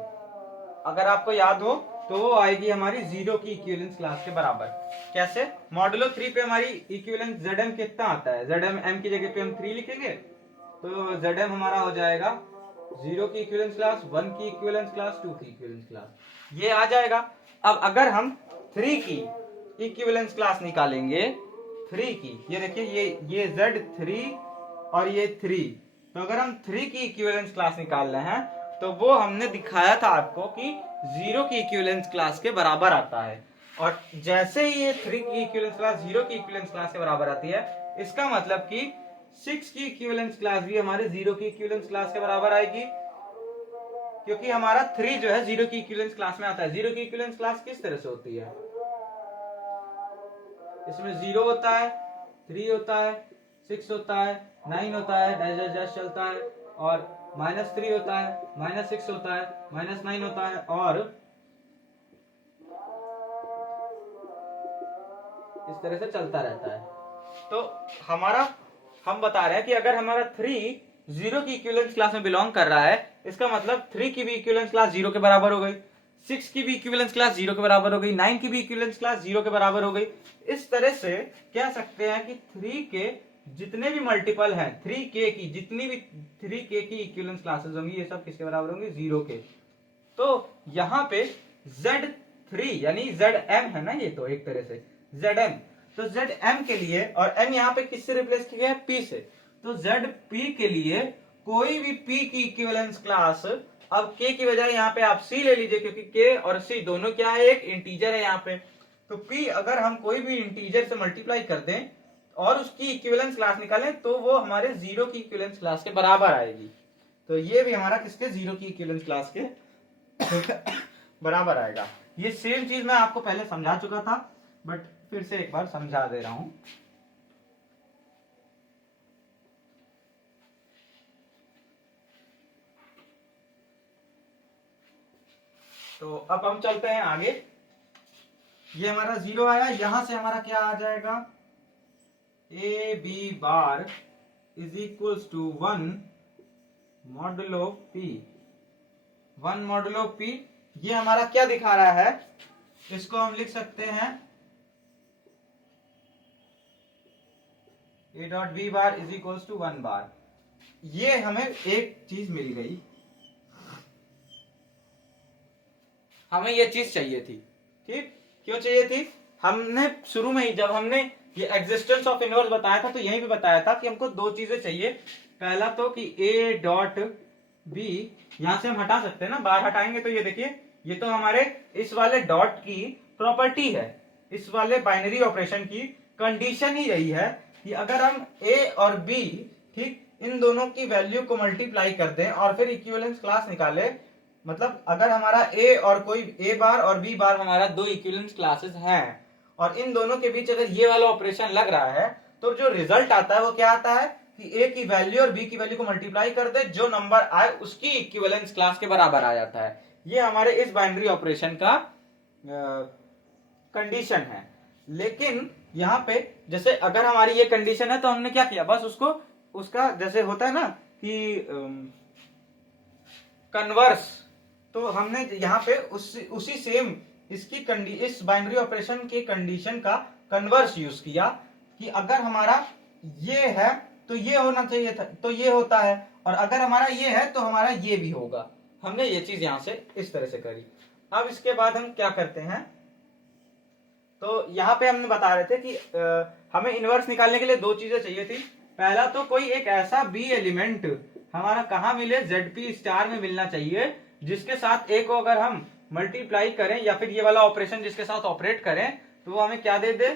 अगर आपको याद हो तो वो आएगी हमारी 0 की इक्विवेलेंस क्लास के बराबर। कैसे? मॉडुलो 3 पे हमारी इक्विवेलेंस ZM कितना आता है? ZM M की जगह पे हम 3 लिखेंगे तो ZM हमारा हो जाएगा 0 की इक्विवेलेंस क्लास, 1 की इक्विवेलेंस क्लास, 2 की इक्विवेलेंस क्लास, ये आ जाएगा। अब अगर हम 3 की इक्विवेलेंस क्लास निकालेंगे, 3 की, ये देखिए ये Z3 और ये 3, तो अगर हम 3 की इक्विवेलेंस क्लास निकाल रहे हैं तो वो हमने दिखाया था आपको कि 0 की इक्विवेलेंस क्लास के बराबर आता है। और जैसे ही ये 3 की इक्विवेलेंस क्लास 0 की इक्विवेलेंस क्लास के बराबर आती है, इसका मतलब कि 6 की इक्विवेलेंस क्लास भी हमारे 0 की इक्विवेलेंस क्लास के बराबर आएगी, क्योंकि हमारा 3 जो है 0 की इक्विवेलेंस क्लास में आता है। 0 की इक्विवेलेंस क्लास किस तरह से होती है? इसमें 0 होता है, 3 होता है, 6 होता है, 9 होता है, डैश डैश डैश चलता है, और -3 होता है, -6 होता है, -9 होता है, और इस तरह से चलता रहता है। तो हम बता रहे हैं कि अगर हमारा 3 0 की इक्विवेलेंस क्लास में बिलोंग कर रहा है, इसका मतलब 3 की भी इक्विवेलेंस क्लास 0 के बराबर हो गई, 6 की भी इक्विवेलेंस क्लास 0 के बराबर हो गई, 9 की भी इक्विवेलेंस क्लास 0 के बराबर हो गई। इस तरह से कह सकते हैं कि 3 के जितने भी मल्टीपल हैं, 3k की जितनी भी 3k की इक्विवेलेंस क्लासेस होंगी, ये सब किसके बराबर होंगी? 0 के। तो यहाँ पे Z3 यानी ZM है ना, ये तो एक तरह से ZM, तो ZM के लिए, और M यहाँ पे किससे रिप्लेस किया है? P से। तो ZP के लिए कोई भी P की इक्विवेलेंस क्लास, अब K की बजाय यहाँ पे आप C ले लीजिए, क्योंकि K और C दोनों क्या है? एक इंटीजर है यहाँ पे। तो P अगर हम कोई भी इंटीजर से मल्टीप्लाई कर दें और उसकी इक्विवेलेंस क्लास निकालें तो वो हमारे 0 की इक्विवेलेंस क्लास के बराबर आएगी। तो ये भी हमारा किसके? 0 की इक्विवेलेंस क्लास के बराबर आएगा। ये सेम चीज मैं आपको पहले समझा चुका था, बट फिर से एक बार समझा दे रहा हूं। तो अब हम चलते हैं आगे। ये हमारा 0 आया, यहां से हमारा क्या आ जाएगा? AB bar is equals to 1 modulo P। 1 modulo P, ये हमारा क्या दिखा रहा है? इसको हम लिख सकते हैं A dot B bar is equals to 1 bar. ये हमें एक चीज मिल गई, हमें ये चीज चाहिए थी। ठीक, क्यों चाहिए थी? हमने शुरू में ही जब हमने ये एग्जिस्टेंस ऑफ इनवर्स बताया था तो यहीं पे बताया था कि हमको दो चीजें चाहिए। पहला तो कि A डॉट B, यहां से हम हटा सकते हैं ना, बाहर हटाएंगे तो ये देखिए, ये तो हमारे इस वाले डॉट की प्रॉपर्टी है, इस वाले बाइनरी ऑपरेशन की कंडीशन ही यही है कि अगर हम A और B, ठीक, इन दोनों की वैल्यू को मल्टीप्लाई कर दें और फिर इक्विवेलेंस क्लास निकाले, मतलब अगर हमारा A और कोई A बार और B बार हमारा दो इक्विवेलेंस क्लासेस हैं और इन दोनों के बीच अगर ये वाला ऑपरेशन लग रहा है, तो जो रिजल्ट आता है वो क्या आता है कि A की वैल्यू और B की वैल्यू को मल्टीप्लाई कर दे, जो नंबर आए उसकी इक्विवेलेंस क्लास के बराबर आ जाता है। ये हमारे इस बाइनरी ऑपरेशन का कंडीशन है। लेकिन यहाँ पे जैसे अगर हमारी ये कंडीशन है तो हमने क्या किया, बस उसको, उसका जैसे होता है ना कि कन्वर्स, तो हमने यहाँ पे उसी सेम इस बाइनरी ऑपरेशन के कंडीशन का कन्वर्स यूज किया कि अगर हमारा ये है तो ये होना चाहिए था, तो ये होता है, और अगर हमारा ये है तो हमारा ये भी होगा। हमने ये चीज यहां से इस तरह से करी। अब इसके बाद हम क्या करते हैं, तो यहाँ पे हमने बता रहे थे कि हमें इनवर्स निकालने के लिए दो चीजें चाहिए थी। पहला तो कोई एक ऐसा बी एलिमेंट हमारा कहाँ मिले, ZP स्टार में मिलना चाहिए, जिसके साथ A को अगर हम मल्टीप्लाई करें या फिर ये वाला ऑपरेशन जिसके साथ ऑपरेट करें तो वो हमें क्या दे दे,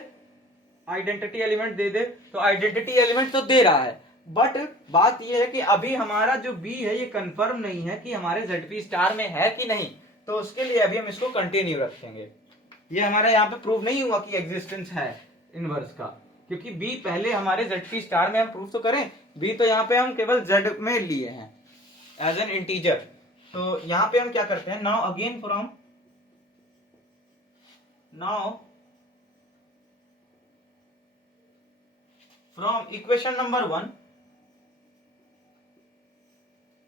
आइडेंटिटी एलिमेंट दे दे। तो आइडेंटिटी एलिमेंट तो दे रहा है, बट बात ये है कि अभी हमारा जो B है ये कंफर्म नहीं है कि हमारे ZP स्टार में है कि नहीं, तो उसके लिए अभी हम इसको कंटिन्यू रखेंगे। ये हमारा यहाँ पे प्रूव नहीं हुआ कि एग्जिस्टेंस है इनवर्स का, क्योंकि B पहले हमारे ZP स्टार में हम प्रूव तो करें, B तो यहाँ पे हम केवल Z में लिए हैं एज एन इंटीजर। तो यहाँ पे हम क्या करते हैं, now again from now from equation number 1,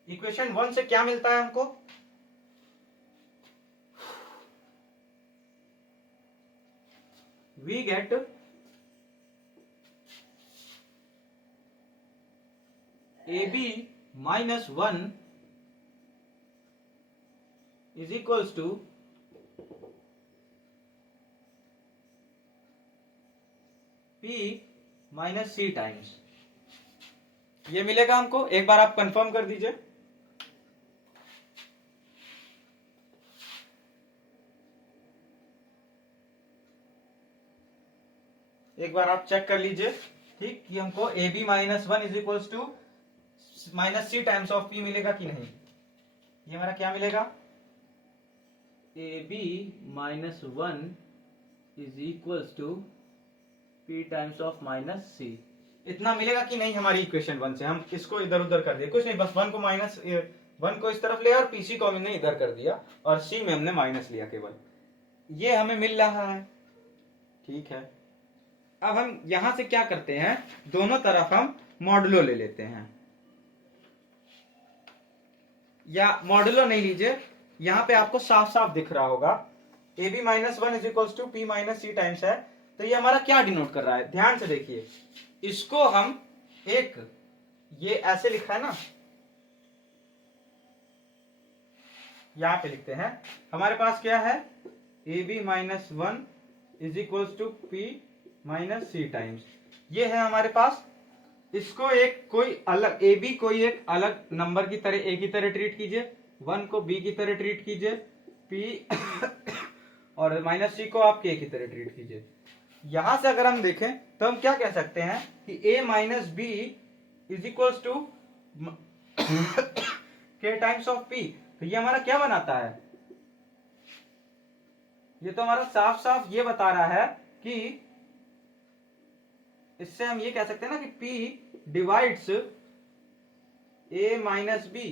equation 1 से क्या मिलता है हमको, we get AB minus 1 is equals to P minus C times, ये मिलेगा हमको। एक बार आप कंफर्म कर दीजिए। एक बार आप चेक कर लीजिए, ठीक, कि हमको AB minus 1 is equals to minus C times of P मिलेगा कि नहीं। ये हमारा क्या मिलेगा, AB minus 1 is equals to P times of minus C। इतना मिलेगा कि नहीं हमारी इक्वेशन 1 से। हम इसको इधर उधर कर दिए, कुछ नहीं, बस 1 को माइनस 1 को इस तरफ लिया और PC को हमने इधर कर दिया और C में हमने माइनस लिया केवल, ये हमें मिल रहा है, ठीक है। अब हम यहां से क्या करते हैं, दोनों तरफ हम मॉडुलो ले लेते हैं, या मॉडुलो नहीं लीजिए, यहां पे आपको साफ साफ दिख रहा होगा AB minus 1 is equals to P minus C times है। तो ये हमारा क्या डिनोट कर रहा है, ध्यान से देखिए, इसको हम एक, ये ऐसे लिखा है ना, यहां पे लिखते हैं, हमारे पास क्या है, AB minus 1 is equals to P minus C times, ये है हमारे पास। इसको एक कोई अलग AB कोई एक अलग नंबर की तरह A की तरह ट्रीट कीजिए, 1 को B की तरह ट्रीट कीजिए, P और माइनस C को आप K की तरह ट्रीट कीजिए। यहां से अगर हम देखें तो हम क्या कह सकते हैं कि A minus B is equals to K times of P। तो ये हमारा क्या बनाता है, ये तो हमारा साफ साफ ये बता रहा है कि इससे हम ये कह सकते हैं ना कि P divides A minus B।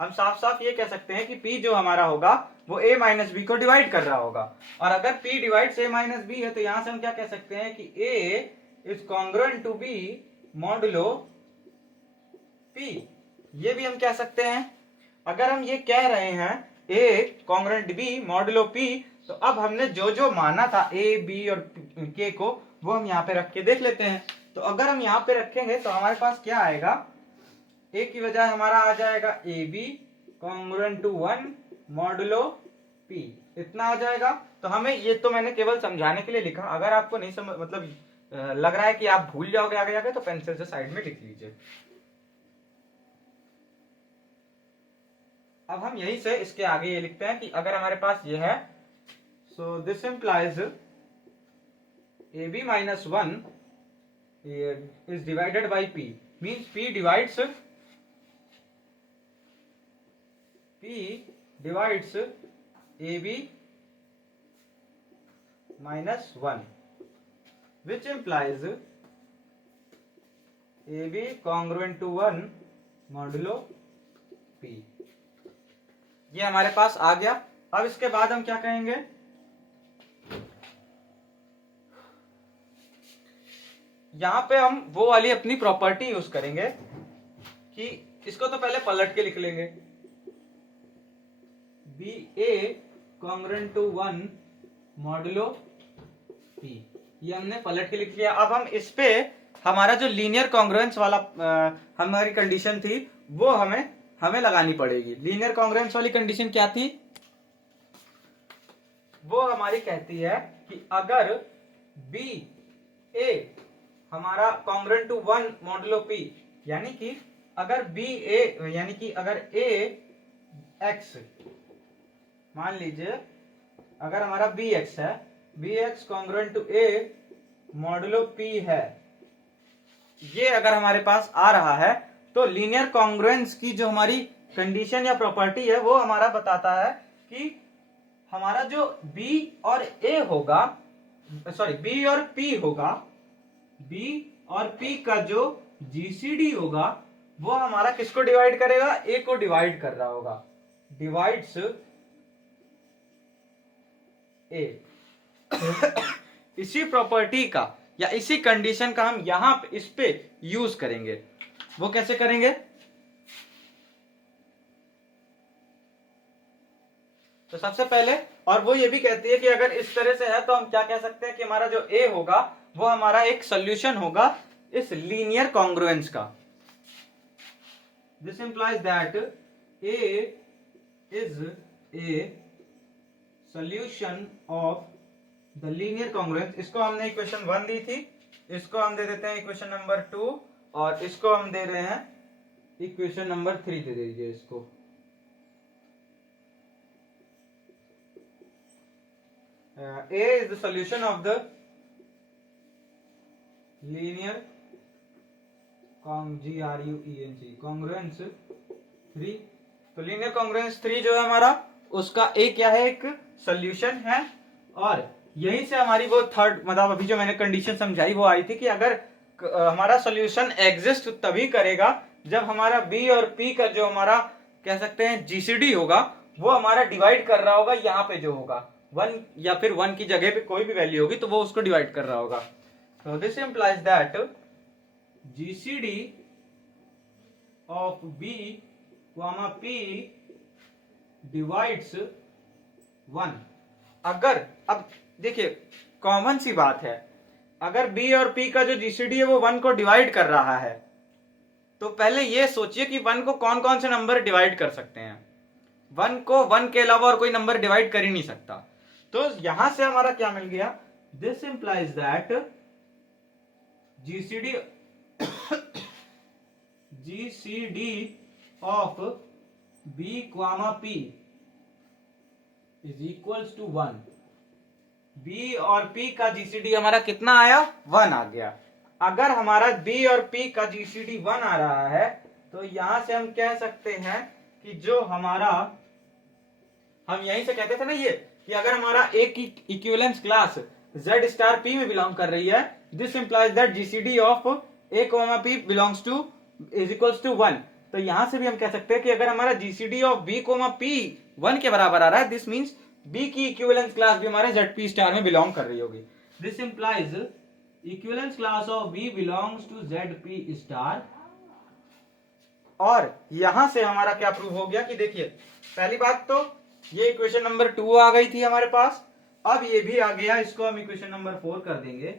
हम साफ साफ ये कह सकते हैं कि P जो हमारा होगा वो A माइनस B को डिवाइड कर रहा होगा, और अगर P divides A minus B है तो यहां से हम क्या कह सकते हैं कि A is congruent to B modulo P। ये भी हम कह सकते हैं। अगर हम ये कह रहे हैं A congruent B modulo P, तो अब हमने जो जो माना था A B और K को, वो हम यहाँ पे रख के देख लेते हैं। तो अगर हम यहाँ पे रखेंगे तो हमारे पास क्या आएगा, A की बजाय हमारा आ जाएगा AB congruent to 1 modulo P, इतना आ जाएगा। तो हमें, ये तो मैंने केवल समझाने के लिए लिखा, अगर आपको नहीं समझ, मतलब लग रहा है कि आप भूल जाओगे आगे जाके, तो पेंसिल से साइड में लिख लीजिए। अब हम यही से इसके आगे ये लिखते हैं कि अगर हमारे पास ये है, so this implies AB minus 1 is divided by P, means P divides AB minus 1, which implies AB congruent to 1 modulo P। ये हमारे पास आ गया। अब इसके बाद हम क्या कहेंगे, यहां पे हम वो वाली अपनी प्रॉपर्टी यूज करेंगे कि इसको तो पहले पलट के लिख लेंगे, BA congruent to 1 modulo P, ये हमने पलट के लिख लिया। अब हम इस पे हमारा जो लीनियर कॉन्ग्रुएंस वाला हमारी कंडीशन थी वो हमें लगानी पड़ेगी। लीनियर कॉन्ग्रुएंस वाली कंडीशन क्या थी, वो हमारी कहती है कि अगर BA हमारा कॉन्ग्रुएंट टू 1 मॉडुलो P, यानी कि अगर BA, यानी कि अगर AX, मान लीजिए अगर हमारा BX है, BX congruent to A modulo P है, ये अगर हमारे पास आ रहा है, तो लीनियर कॉन्ग्रुएंस की जो हमारी कंडीशन या प्रॉपर्टी है वो हमारा बताता है कि हमारा जो B और A होगा, सॉरी B और P होगा, B और P का जो GCD होगा वो हमारा किसको डिवाइड करेगा, A को डिवाइड कर रहा होगा, डिवाइड्स A। इसी प्रॉपर्टी का या इसी कंडीशन का हम यहां इस पे यूज करेंगे। वो कैसे करेंगे? तो सबसे पहले, और वो ये भी कहती है कि अगर इस तरह से है तो हम क्या कह सकते हैं कि हमारा जो ए होगा वो हमारा एक सोल्यूशन होगा इस लीनियर कॉन्ग्रुएंस का। This implies that A is a solution of the linear congruence. इसको हमने इक्वेशन 1 दी थी, इसको हम दे देते हैं इक्वेशन नंबर 2, और इसको हम दे रहे हैं इक्वेशन नंबर 3 दे दीजिए इसको। A is the solution of the linear congruence 3। तो लीनियर कॉन्ग्रुएंस 3 जो है हमारा, उसका एक क्या है, एक सोल्यूशन है। और यहीं से हमारी वो थर्ड, मतलब अभी जो मैंने कंडीशन समझाई वो आई थी कि अगर हमारा सोल्यूशन एग्जिस्ट तभी करेगा जब हमारा बी और पी का जो हमारा कह सकते हैं जीसीडी होगा वो हमारा डिवाइड कर रहा होगा यहाँ पे जो होगा 1, या फिर 1 की जगह पे कोई भी वैल्यू होगी तो वो उसको डिवाइड कर रहा होगा। तो this implies that GCD of B comma P divides 1। अगर, अब देखिए कॉमन सी बात है, अगर बी और पी का जो जीसीडी है वो 1 को डिवाइड कर रहा है तो पहले ये सोचिए कि 1 को कौन कौन से नंबर डिवाइड कर सकते हैं। 1 को 1 के अलावा और कोई नंबर डिवाइड कर ही नहीं सकता। तो यहां से हमारा क्या मिल गया? This implies that GCD of B comma P is equals to 1। B और पी का जीसीडी हमारा कितना आया? 1 आ गया। अगर हमारा बी और पी का जीसीडी 1 आ रहा है तो यहां से हम कह सकते हैं कि जो हमारा, हम यहीं से कहते थे ना ये कि अगर हमारा ए की equivalence class Z star P में बिलोंग कर रही है, this implies that GCD of A comma P belongs to is equals to 1। तो यहां से भी हम कह सकते हैं कि अगर हमारा GCD of B comma P 1 के बराबर आ रहा है, दिस मीन्स बी की इक्विवेलेंस क्लास भी हमारे ZP स्टार में बिलोंग कर रही होगी। This implies equivalence class of B belongs to ZP star. और यहां से हमारा क्या प्रूव हो गया कि देखिए, पहली बात तो ये इक्वेशन नंबर 2 आ गई थी हमारे पास, अब ये भी आ गया, इसको हम इक्वेशन नंबर 4 कर देंगे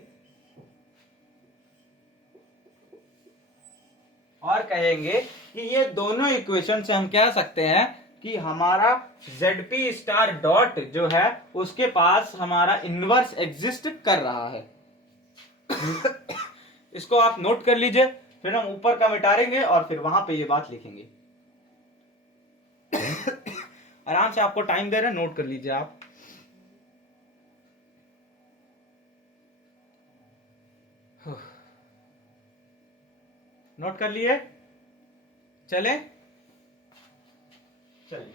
और कहेंगे कि ये दोनों इक्वेशन से हम कह सकते हैं कि हमारा ZP स्टार डॉट जो है उसके पास हमारा इनवर्स एग्जिस्ट कर रहा है। इसको आप नोट कर लीजिए, फिर हम ऊपर का मिटाएंगे और फिर वहां पे ये बात लिखेंगे। आराम से, आपको टाइम दे रहे हैं, नोट कर लीजिए आप। नोट कर लिए? चले चलिए।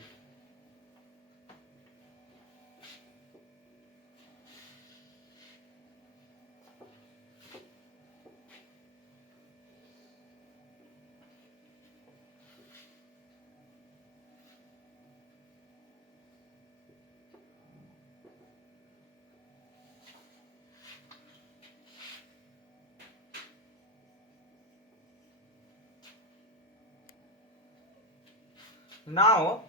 Now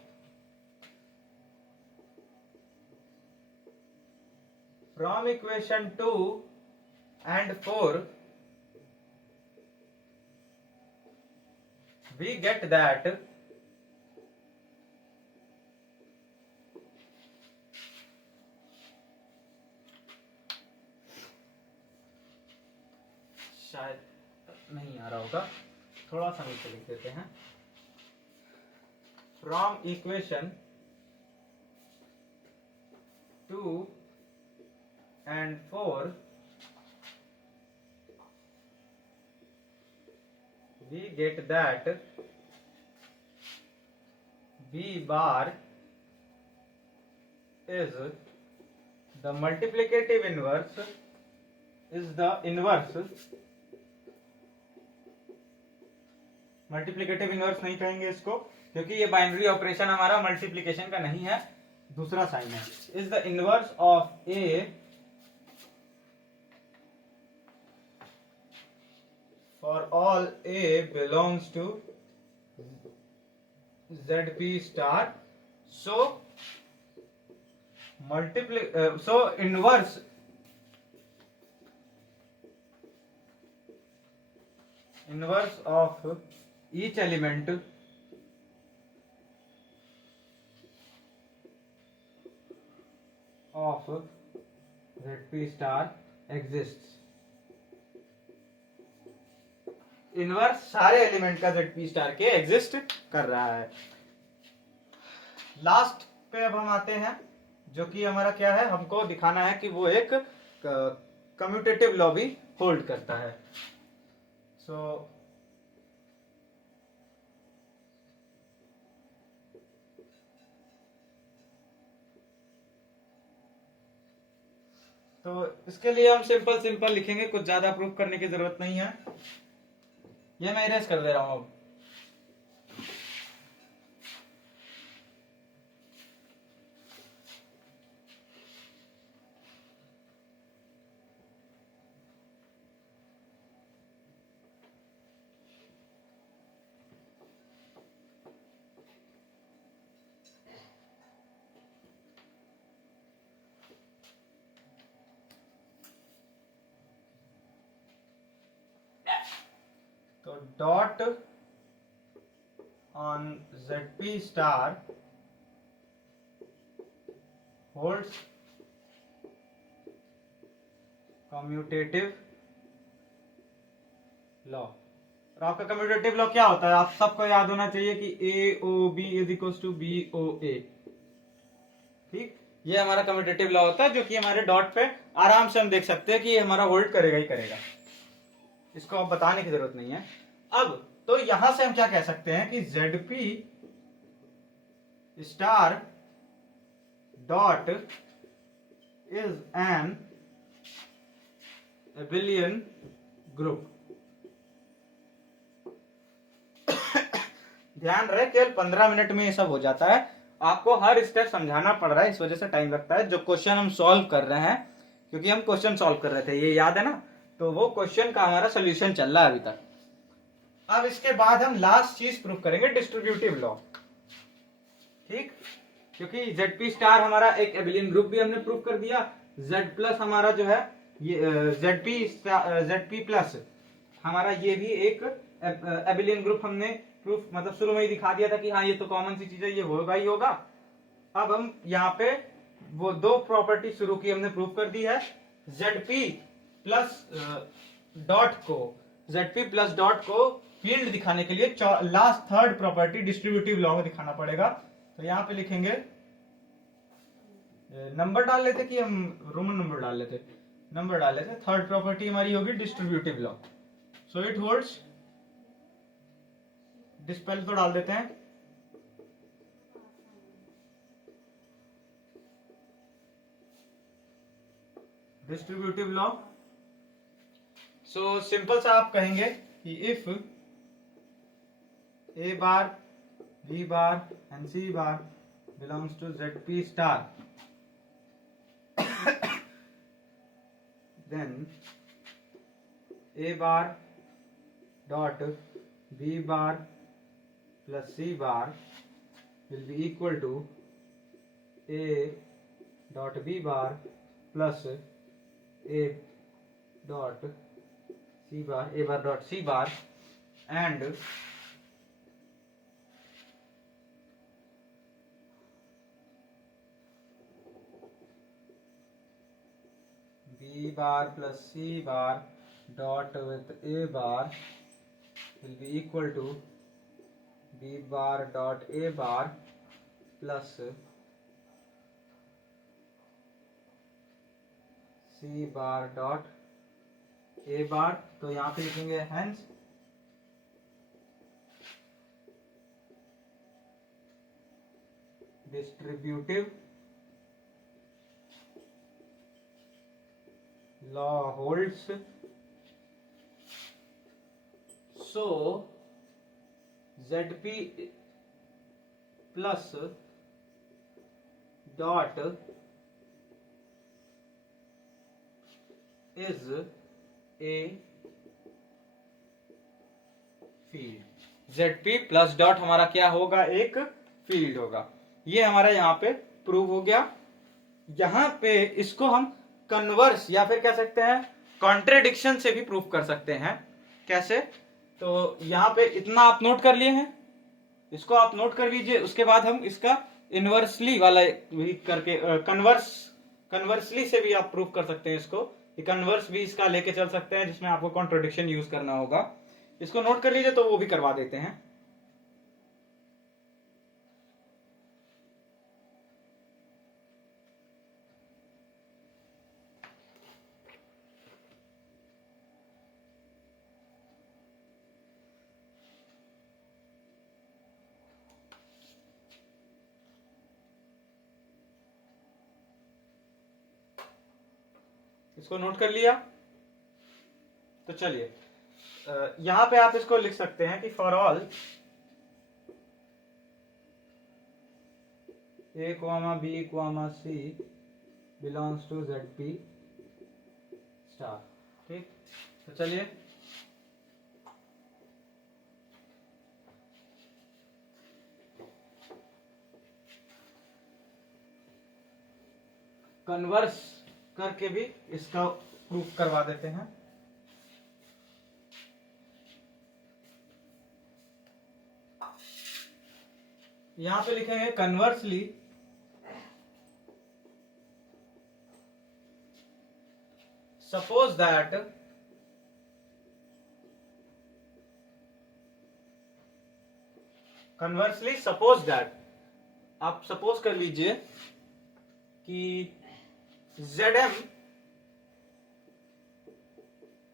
from equation 2 and 4 we get that शायद नहीं आ रहा होगा, थोड़ा सा नीचे लिख देते हैं। From equation 2 and 4 we get that B bar is the multiplicative inverse multiplicative inverse नहीं कहेंगे इसको क्योंकि ये बाइनरी ऑपरेशन हमारा मल्टीप्लिकेशन का नहीं है, दूसरा साइन है। Is the inverse of A for all A belongs to ZP star, so so inverse of each element of ZP star exists. Inverse सारे एलिमेंट का ZP स्टार के एग्जिस्ट कर रहा है. लास्ट पे अब हम आते हैं, जो कि हमारा क्या है, हमको दिखाना है कि वो एक कम्यूटेटिव लॉ भी होल्ड करता है. सो तो इसके लिए हम सिंपल लिखेंगे, कुछ ज्यादा प्रूफ करने की जरूरत नहीं है. ये मैं इरेज कर दे रहा हूं अब. तो dot on ZP star holds commutative law. और आपका कम्यूटेटिव लॉ क्या होता है, आप सबको याद होना चाहिए कि AOB is equals to BOA. ठीक, ये हमारा कम्यूटेटिव लॉ होता है, जो कि हमारे डॉट पे आराम से हम देख सकते हैं कि ये हमारा होल्ड करेगा ही करेगा. इसको अब बताने की जरूरत नहीं है. अब तो यहां से हम क्या कह सकते हैं कि ZP star dot is an abelian group. ध्यान रहे, केवल 15 मिनट में ये सब हो जाता है. आपको हर स्टेप समझाना पड़ रहा है, इस वजह से टाइम लगता है. जो क्वेश्चन हम सॉल्व कर रहे हैं, क्योंकि हम क्वेश्चन सॉल्व कर रहे थे, ये याद है ना, तो वो क्वेश्चन का हमारा सोल्यूशन चल रहा है अभी तक. अब इसके बाद हम लास्ट चीज प्रूफ करेंगे, डिस्ट्रीब्यूटिव लॉ. ठीक, क्योंकि ZP स्टार हमारा एक एबिलियन ग्रुप भी हमने प्रूफ कर दिया. Z प्लस हमारा जो है ये ZP प्लस हमारा ये भी एक एबिलियन ग्रुप हमने प्रूफ मतलब शुरू में ही दिखा दिया था कि हाँ ये तो कॉमन सी चीज है, ये होगा ही होगा. अब हम यहाँ पे वो दो प्रॉपर्टी शुरू की हमने प्रूफ कर दी है. ZP प्लस डॉट को फील्ड दिखाने के लिए last third property distributive law में दिखाना पड़ेगा. तो यहाँ पे लिखेंगे, नंबर डाल लेते कि हम रोमन नंबर डाल लेते, नंबर डाल लेते. थर्ड प्रॉपर्टी हमारी होगी distributive law. So it holds, dispel तो डाल देते हैं, डिस्ट्रीब्यूटिव लॉ. सो सिंपल सा आप कहेंगे कि if A bar, B bar and C bar belongs to ZP star, then A bar dot B bar plus C bar will be equal to A dot B bar plus A dot C bar, A bar dot C bar, and B bar plus C bar dot with A bar will be equal to B bar dot A bar plus C bar dot A bar. तो यहाँ पे लिखेंगे hence distributive law holds. So ZP plus dot is a field. ZP plus dot हमारा क्या होगा, एक field होगा। ये हमारा यहाँ पे प्रूव हो गया। यहाँ पे इसको हम कन्वर्स या फिर कह सकते हैं कॉन्ट्रेडिक्शन से भी प्रूव कर सकते हैं। कैसे? तो यहाँ पे इतना आप नोट कर लिए हैं, इसको आप नोट कर लीजिए। उसके बाद हम इसका इनवर्सली वाला भी करके कन्वर्सली से भी आप प्रूव कर सकते हैं इसको। कन्वर्स भी इसका लेके चल सकते हैं जिसमें आपको कॉन्ट्रोडिक्शन यूज करना होगा। इसको नोट कर लीजिए तो वो भी करवा देते हैं। इसको नोट कर लिया तो चलिए यहां पे आप इसको लिख सकते हैं कि for all A, B, C belongs to ZP star. ठीक, तो चलिए कन्वर्स करके भी इसका प्रूफ करवा देते हैं। यहां पे लिखेंगे कन्वर्सली सपोज दैट आप सपोज कर लीजिए कि ZM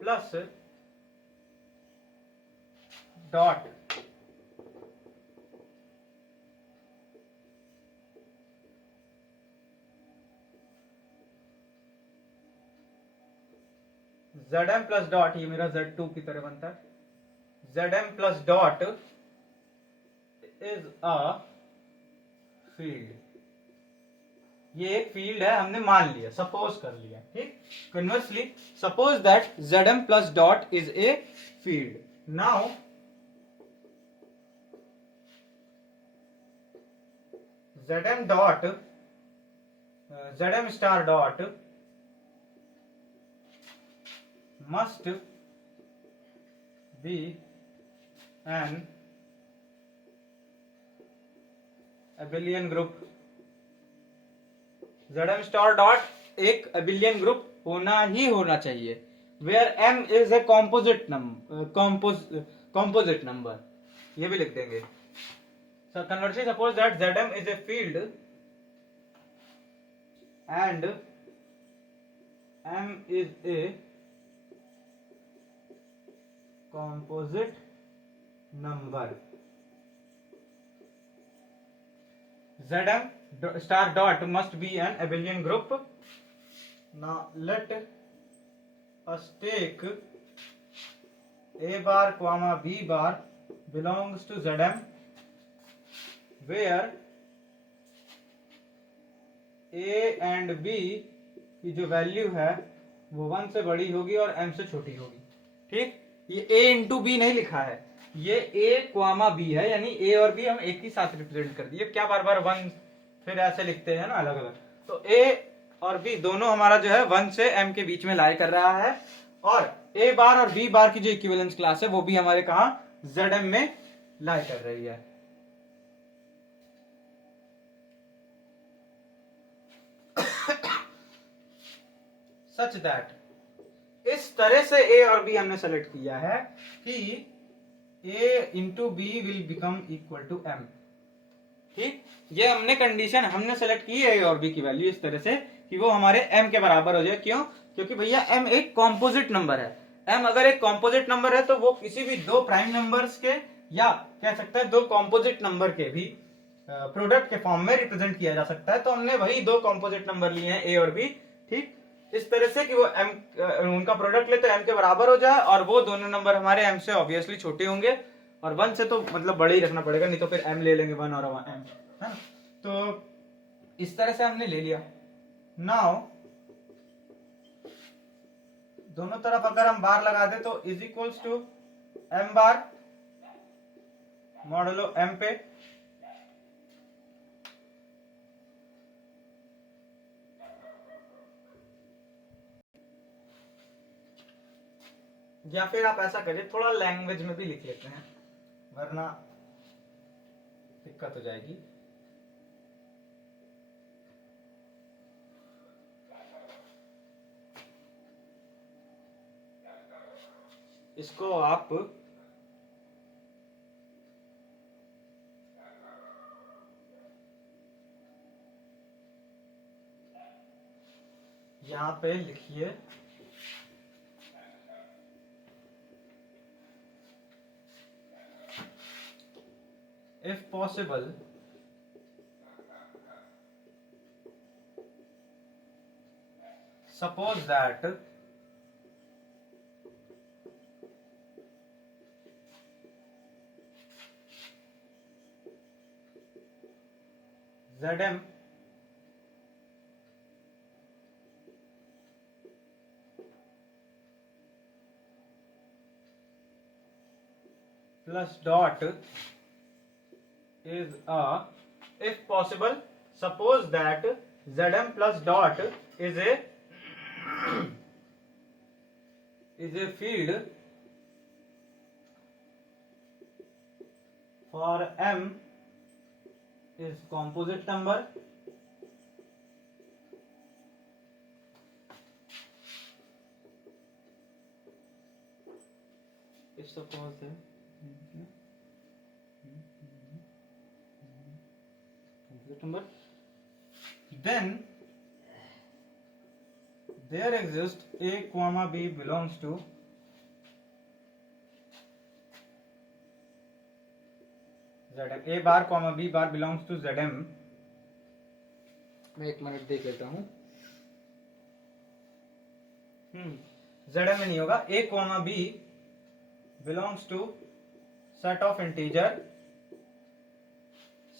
plus dot ZM plus dot, ये मेरा Z2 की तरह बनता है, ZM plus dot is a field. ये एक फील्ड है, हमने मान लिया, सपोज कर लिया। ठीक, conversely suppose that ZM plus dot is a field. Now ZM star dot must be an abelian group। ZM star dot एक abelian ग्रुप होना ही होना चाहिए, where M is a composite number। ये भी लिख देंगे। So conversely suppose that ZM is a field and M is a composite number। ZM star dot must be an abelian group। Now let us take A bar comma B bar belongs to ZM where A and B की जो value है वो 1 से बड़ी होगी और M से छोटी होगी। ठीक, ये A इंटू बी नहीं लिखा है, ये A क्वामा B है, यानी A और B हम एक ही साथ रिप्रेजेंट कर दिए। क्या बार बार 1 फिर ऐसे लिखते हैं ना अलग अलग, तो A और B दोनों हमारा जो है 1 से M के बीच में लाई कर रहा है, और A बार और B बार की जो इक्विवेलेंस क्लास है वो भी हमारे कहा ZM में लाई कर रही है। सच दैट इस तरह से A और B हमने सेलेक्ट किया है कि A into B will become equal to M। ठीक, ये हमने कंडीशन हमने सेलेक्ट की है A और B की वैल्यू इस तरह से कि वो हमारे M के बराबर हो जाए। क्यों? क्योंकि भैया M एक कॉम्पोजिट नंबर है। M अगर एक कॉम्पोजिट नंबर है तो वो किसी भी दो प्राइम नंबर्स के या कह सकते हैं दो कॉम्पोजिट नंबर के भी प्रोडक्ट के फॉर्म में रिप्रेजेंट किया जा सकता है। तो हमने वही दो कॉम्पोजिट नंबर लिए हैं A और B। ठीक, इस तरह से कि वो M उनका प्रोडक्ट ले तो M के बराबर हो जाए, और वो दोनों नंबर हमारे M से ऑब्वियसली छोटे होंगे, और 1 से तो मतलब बड़े ही रखना पड़ेगा, नहीं तो फिर M ले लेंगे 1 और M है ना। तो इस तरह से हमने ले लिया। नाउ दोनों तरफ अगर हम बार लगा दे तो is equals to M bar modulo m पे या फिर आप ऐसा करिए थोड़ा लैंग्वेज में भी लिख लेते हैं वरना दिक्कत हो जाएगी। इसको आप यहां पे लिखिए if possible suppose that Zm plus dot is a, if possible suppose that Zm plus dot is a field for m is composite number if suppose composite number, then there exists a comma b belongs to Zm, a bar comma b bar belongs to Zm। मैं एक minute देख लेता हूँ। Zm में नहीं होगा, a comma b belongs to set of integer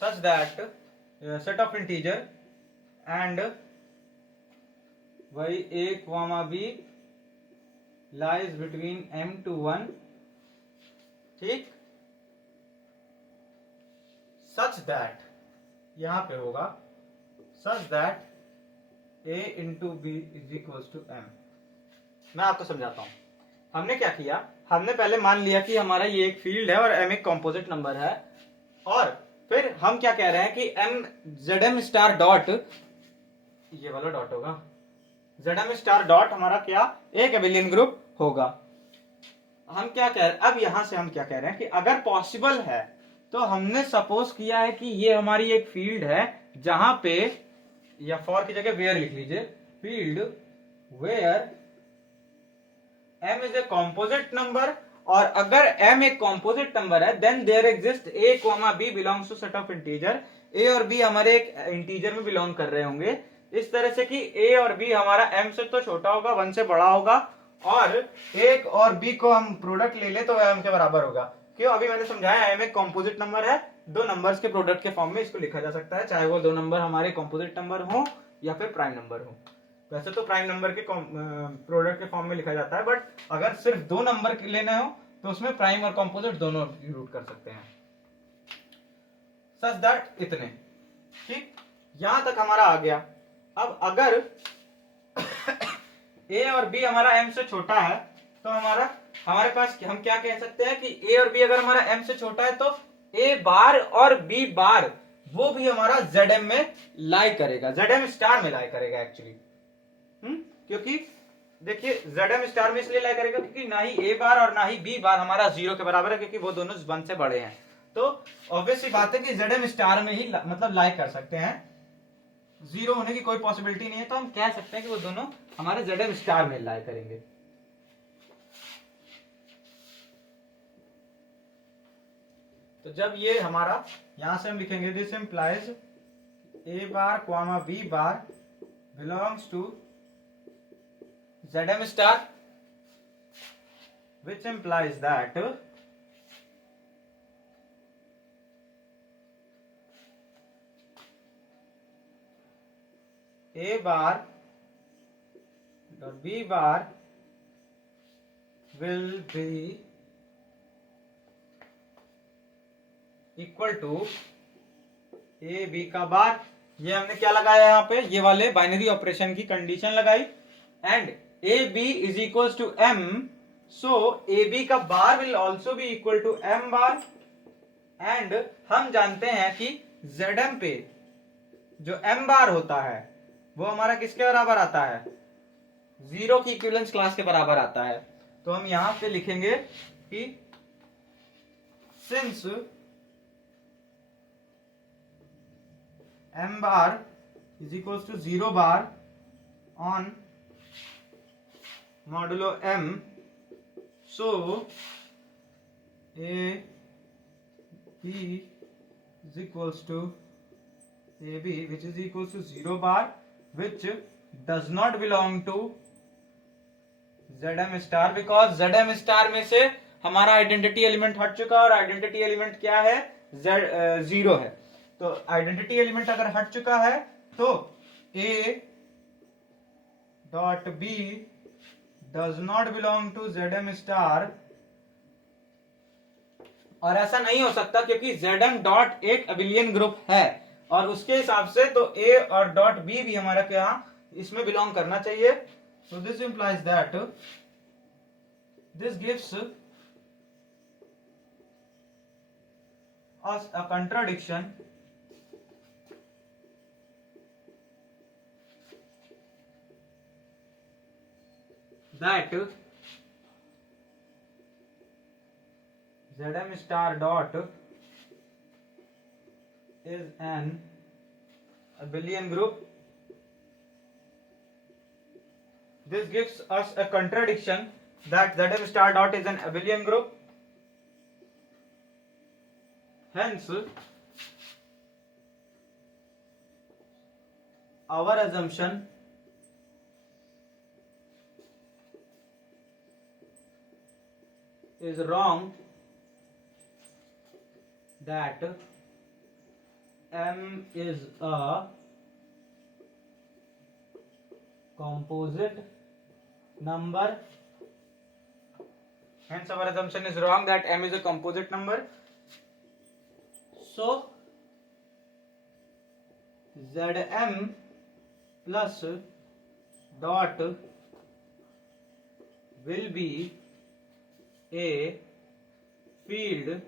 such that set of integer and वही a comma b lies between m to 1, ठीक, such that यहां पे होगा such that a into b is equals to m। मैं आपको समझाता हूं। हमने क्या किया, हमने पहले मान लिया कि हमारा ये एक फील्ड है और m एक कंपोजिट नंबर है, और फिर हम क्या कह रहे हैं कि m zm स्टार डॉट, ये वाला डॉट होगा, zm स्टार डॉट हमारा क्या एक एबिलियन ग्रुप होगा। हम क्या कह रहे हैं, अब यहां से हम क्या कह रहे हैं कि अगर पॉसिबल है तो हमने सपोज किया है कि ये हमारी एक फील्ड है जहां पे, या फॉर की जगह वेयर लिख लीजिए, field where m is a composite number, और अगर m एक कॉम्पोजिट नंबर है then there exist a comma b belongs to set of integer. a और b हमारे एक इंटीजर में बिलोंग कर रहे होंगे, इस तरह से कि a और b हमारा m से तो छोटा होगा, 1 से बड़ा होगा, और एक और b को हम प्रोडक्ट ले ले तो वह m के बराबर होगा। क्यों, अभी मैंने समझाया m एक कॉम्पोजिट नंबर है, दो नंबर्स के प्रोडक्ट के फॉर्म में इसको लिखा जा सकता है, चाहे वो दो नंबर हमारे कॉम्पोजिट नंबर हो या फिर प्राइम नंबर हो। वैसे तो प्राइम नंबर के प्रोडक्ट के फॉर्म में लिखा जाता है, बट अगर सिर्फ दो नंबर लेना हो तो उसमें प्राइम और कॉम्पोजिट दोनों यूज कर सकते हैं। सच दैट इतने, ठीक, यहां तक हमारा आ गया। अब अगर a और b हमारा m से छोटा है तो हमारे पास हम क्या कह सकते हैं कि a और b अगर हमारा m से छोटा है तो a बार और b बार वो भी हमारा zm में लाई करेगा, zm स्टार में लाई करेगा एक्चुअली। क्योंकि देखिए zm स्टार में इसलिए लाई करेगा क्योंकि ना ही a बार और ना ही b बार हमारा 0 के बराबर है, क्योंकि वो दोनों 1 से बड़े हैं। तो ऑब्वियस सी बात है कि zm स्टार में ही मतलब लाई कर सकते हैं, 0 होने की कोई पॉसिबिलिटी नहीं है, तो हम कह सकते हैं कि वो दोनों हमारे zm स्टार में लाई करेंगे। तो जब ये हमारा यहां से हम लिखेंगे this implies a bar comma b bar belongs to zm star, which implies that a bar or b bar will be equal to A B का बार, ये हमने क्या लगाया यहाँ पे, ये वाले बाइनरी ऑपरेशन की कंडीशन लगाई, and a b is equal to m, so a B का bar will also be equal to m bar, and हम जानते हैं कि Zm पे जो m बार होता है वो हमारा किसके बराबर आता है, 0 की इक्विवेलेंस क्लास के बराबर आता है। तो हम यहां पे लिखेंगे कि since m bar is equal to 0 bar on modulo m, so a b is equals to ab which is equals to 0 bar which does not belong to Zm star, because Zm star में से हमारा identity element हट चुका है, और identity element क्या है, zero है। तो आइडेंटिटी एलिमेंट अगर हट चुका है तो a dot b does not belong to Zm star, और ऐसा नहीं हो सकता क्योंकि Zm डॉट एक अबिलियन ग्रुप है, और उसके हिसाब से तो A और डॉट B भी हमारा क्या इसमें बिलोंग करना चाहिए। So this implies that this gives us a contradiction that Zm star dot is an abelian group. This gives us a contradiction that Zm star dot is an abelian group. Hence, our assumption is wrong that M is a composite number. Hence our assumption is wrong that M is a composite number. So Zm plus dot will be a field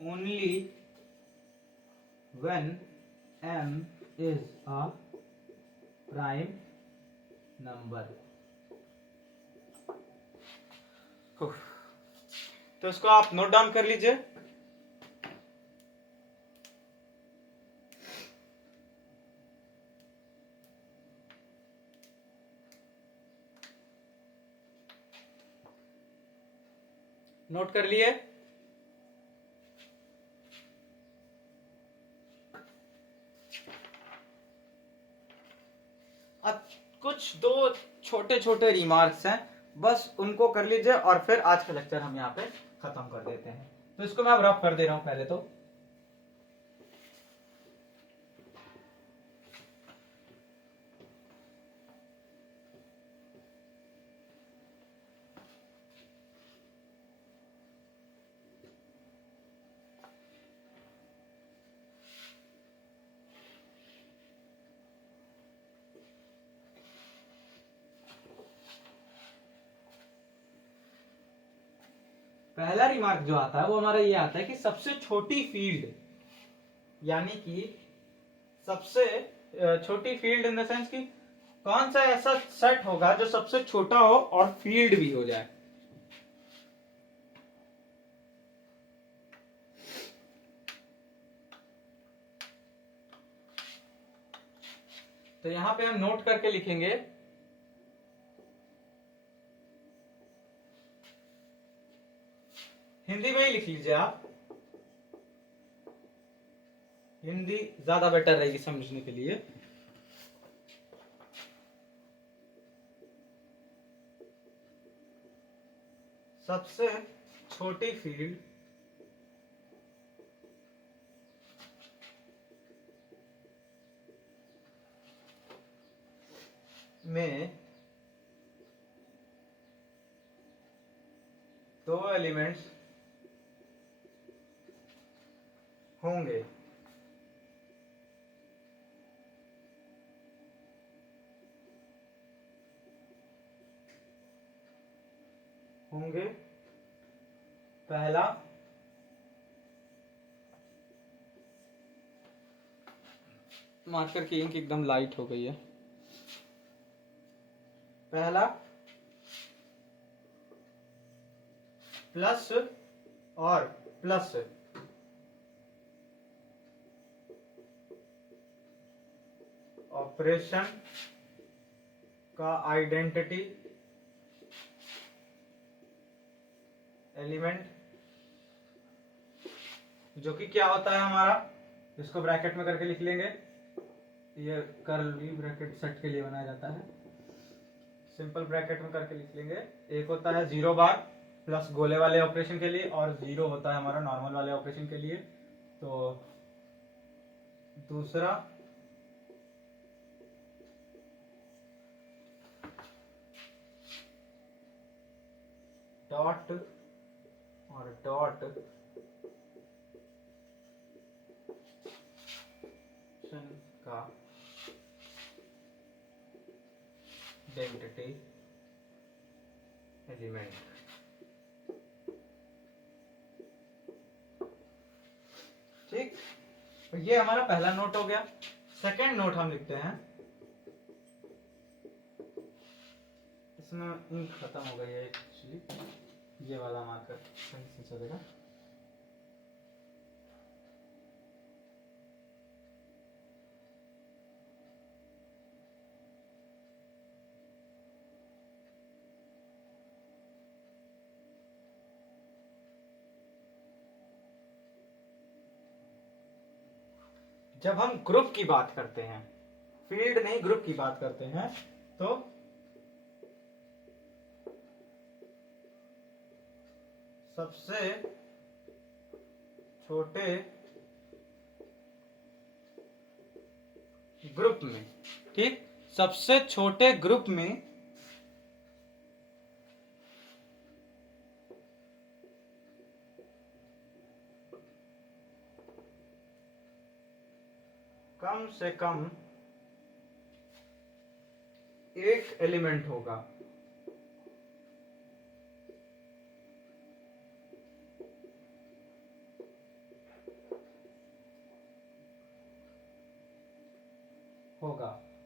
only when M is a prime number. तो इसको आप note down कर लीजिए। Note कर लिए? अब कुछ दो छोटे छोटे रिमार्क्स हैं, बस उनको कर लीजिए और फिर आज का लेक्चर हम यहाँ पे खत्म कर देते हैं। तो इसको मैं अब रफ कर दे रहा हूं पहले तो। पहला रिमार्क जो आता है वो हमारा ये आता है कि सबसे छोटी फील्ड, यानी कि सबसे छोटी फील्ड इन द सेंस कि कौन सा ऐसा सेट होगा जो सबसे छोटा हो और फील्ड भी हो जाए। तो यहां पे हम नोट करके लिखेंगे हिंदी में ही लिख लीजिए आप, हिंदी ज्यादा बेटर रहेगी समझने के लिए। सबसे छोटी फील्ड में दो एलिमेंट्स होंगे। होंगे पहला मार्कर की इंक एकदम लाइट हो गई है। पहला प्लस और प्लस ऑपरेशन का आइडेंटिटी एलिमेंट, जो कि क्या होता है हमारा, इसको ब्रैकेट में करके लिख लेंगे। ये कर्ली ब्रैकेट सेट के लिए बनाया जाता है, सिंपल ब्रैकेट में करके लिख लेंगे। एक होता है 0 बार प्लस गोले वाले ऑपरेशन के लिए, और 0 होता है हमारा नॉर्मल वाले ऑपरेशन के लिए। तो दूसरा डॉट और डॉट का आइडेंटिटी एलिमेंट। ठीक, तो ये हमारा पहला नोट हो गया। सेकंड नोट हम लिखते हैं, इसमें इंक खत्म हो गई है एक्चुअली, ये वाला मार्कर सही से चलेगा। जब हम ग्रुप की बात करते हैं, फील्ड नहीं ग्रुप की बात करते हैं, तो सबसे छोटे ग्रुप में, ठीक, सबसे छोटे ग्रुप में कम से कम एक एलिमेंट होगा।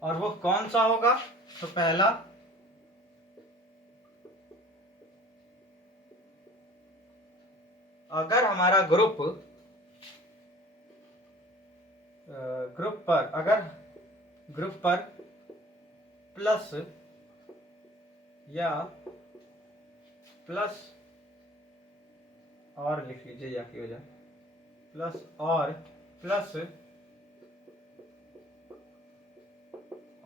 और वो कौन सा होगा? तो पहला अगर हमारा ग्रुप पर प्लस या प्लस और लिख लीजिए या की वजह प्लस और प्लस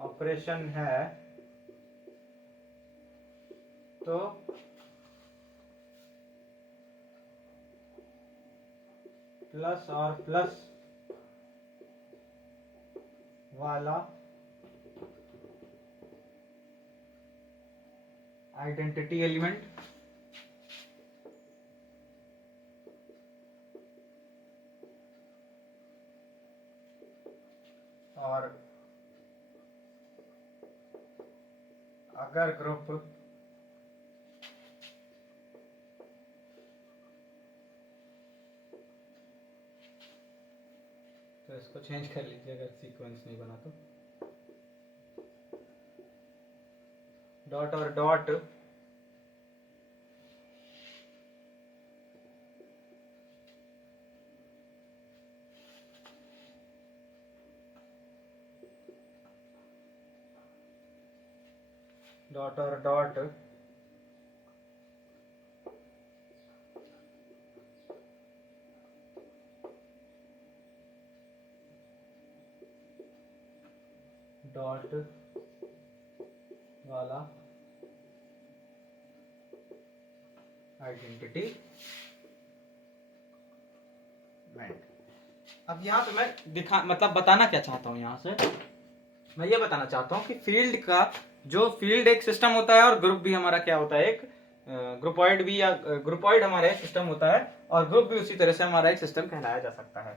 ऑपरेशन है, तो प्लस और प्लस वाला आइडेंटिटी एलिमेंट और अगर ग्रुप तो इसको चेंज कर लीजिए अगर सीक्वेंस नहीं बना तो, डॉट और डॉट डॉट और डॉट डॉट वाला आइडेंटिटी एलिमेंट। अब यहाँ पे मैं मतलब बताना क्या चाहता हूँ, यहाँ से मैं ये बताना चाहता हूँ कि फील्ड का जो फील्ड एक सिस्टम होता है और ग्रुप भी हमारा क्या होता है, एक ग्रुपॉइड भी, या ग्रुपॉइड हमारा एक सिस्टम होता है और ग्रुप भी उसी तरह से हमारा एक सिस्टम कहलाया जा सकता है।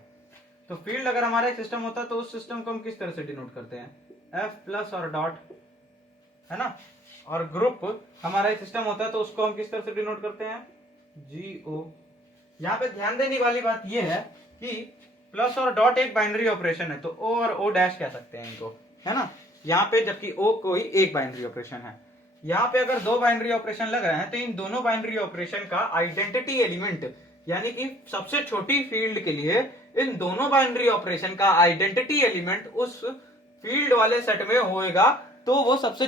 तो फील्ड अगर हमारा एक सिस्टम होता तो उस सिस्टम को हम किस तरह से डिनोट करते हैं, एफ प्लस और डॉट, है ना। और ग्रुप हमारा एक सिस्टम होता है तो उसको हम किस तरह से डिनोट करते हैं, जी ओ। यहाँ पे ध्यान देने वाली बात यह है कि प्लस और डॉट एक बाइनरी ऑपरेशन है, तो ओ और ओ डैश कह सकते हैं इनको, है ना। यहाँ पे जबकि ओ कोई एक बाइनरी ऑपरेशन है। यहाँ पे अगर दो बाइनरी ऑपरेशन लग रहे हैं तो इन दोनों बाइनरी ऑपरेशन का आइडेंटिटी एलिमेंट, यानी कि सबसे छोटी फील्ड के लिए इन दोनों बाइनरी ऑपरेशन का आइडेंटिटी एलिमेंट उस फील्ड वाले सेट में होएगा, तो वो सबसे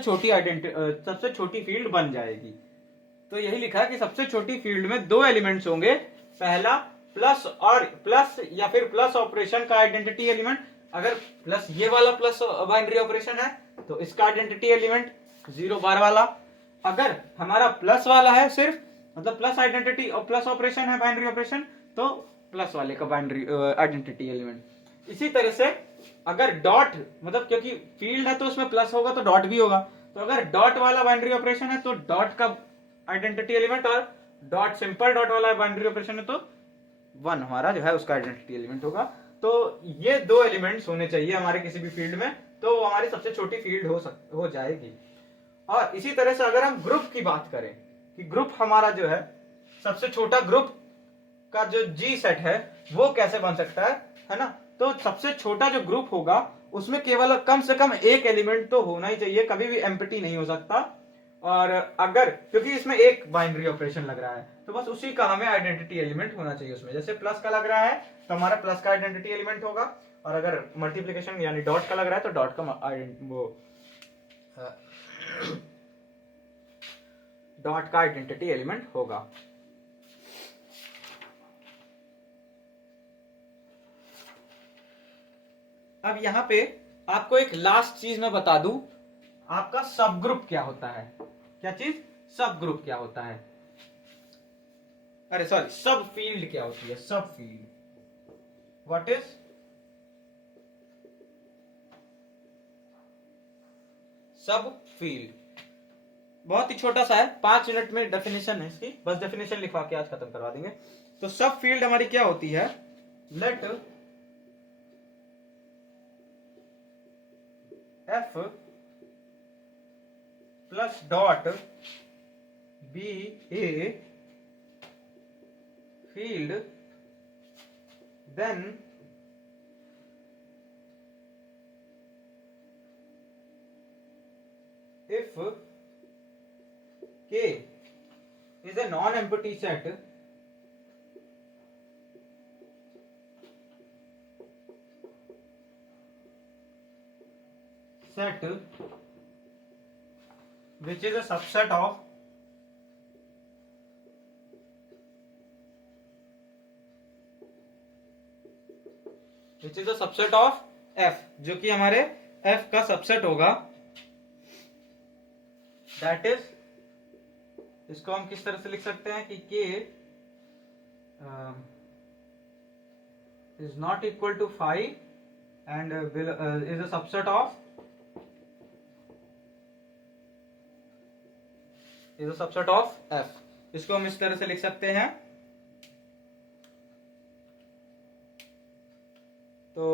छोटी फील्ड बन जाएगी। तो यही लिखा कि सबसे छोटी फील्ड में दो एलिमेंट्स होंगे, पहला प्लस और प्लस या फिर प्लस ऑपरेशन का आइडेंटिटी एलिमेंट। अगर प्लस ये वाला प्लस बाइनरी ऑपरेशन है तो इसका आइडेंटिटी एलिमेंट 0 बार वाला। अगर हमारा प्लस वाला है सिर्फ, मतलब प्लस आइडेंटिटी और प्लस ऑपरेशन है बाइनरी ऑपरेशन, तो प्लस वाले का बाइनरी आइडेंटिटी एलिमेंट। इसी तरह से अगर डॉट, मतलब क्योंकि फील्ड है तो उसमें प्लस होगा तो डॉट भी होगा, तो अगर डॉट वाला बाइनरी ऑपरेशन है तो डॉट का आइडेंटिटी एलिमेंट, और डॉट सिंपल डॉट वाला बाइनरी ऑपरेशन है तो 1 हमारा जो है उसका आइडेंटिटी एलिमेंट होगा। तो ये दो एलिमेंट्स होने चाहिए हमारे किसी भी फील्ड में, तो हमारी सबसे छोटी फील्ड हो जाएगी। और इसी तरह से अगर हम ग्रुप की बात करें कि ग्रुप हमारा जो है सबसे छोटा ग्रुप का जो जी सेट है वो कैसे बन सकता है ना। तो सबसे छोटा जो ग्रुप होगा उसमें केवल कम से कम एक एलिमेंट तो होना ही चाहिए, कभी भी एम्प्टी नहीं हो सकता। और अगर, क्योंकि इसमें एक बाइनरी ऑपरेशन लग रहा है तो बस उसी का हमें आइडेंटिटी एलिमेंट होना चाहिए उसमें। जैसे प्लस का लग रहा है तो हमारा प्लस का आइडेंटिटी एलिमेंट होगा, और अगर मल्टीप्लीकेशन यानी डॉट का लग रहा है तो डॉट का डॉट का आइडेंटिटी एलिमेंट होगा। अब यहां पे आपको एक लास्ट चीज मैं बता दूं, आपका सब ग्रुप क्या होता है। क्या चीज? सब ग्रुप क्या होता है, अरे सॉरी, सब फील्ड क्या होती है। सब फील्ड, व्हाट इज सब फील्ड? बहुत ही छोटा सा है, 5 मिनट में डेफिनेशन है इसकी, बस डेफिनेशन लिखवा के आज खत्म करवा देंगे। तो सब फील्ड हमारी क्या होती है, let F plus dot be a field, then if K is a non-empty set, which is a subset of F, जो कि हमारे F का सबसेट होगा, दैट इज, इसको हम किस तरह से लिख सकते हैं कि K is not equal to 5 and is a subset of F। इसको हम इस तरह से लिख सकते हैं। तो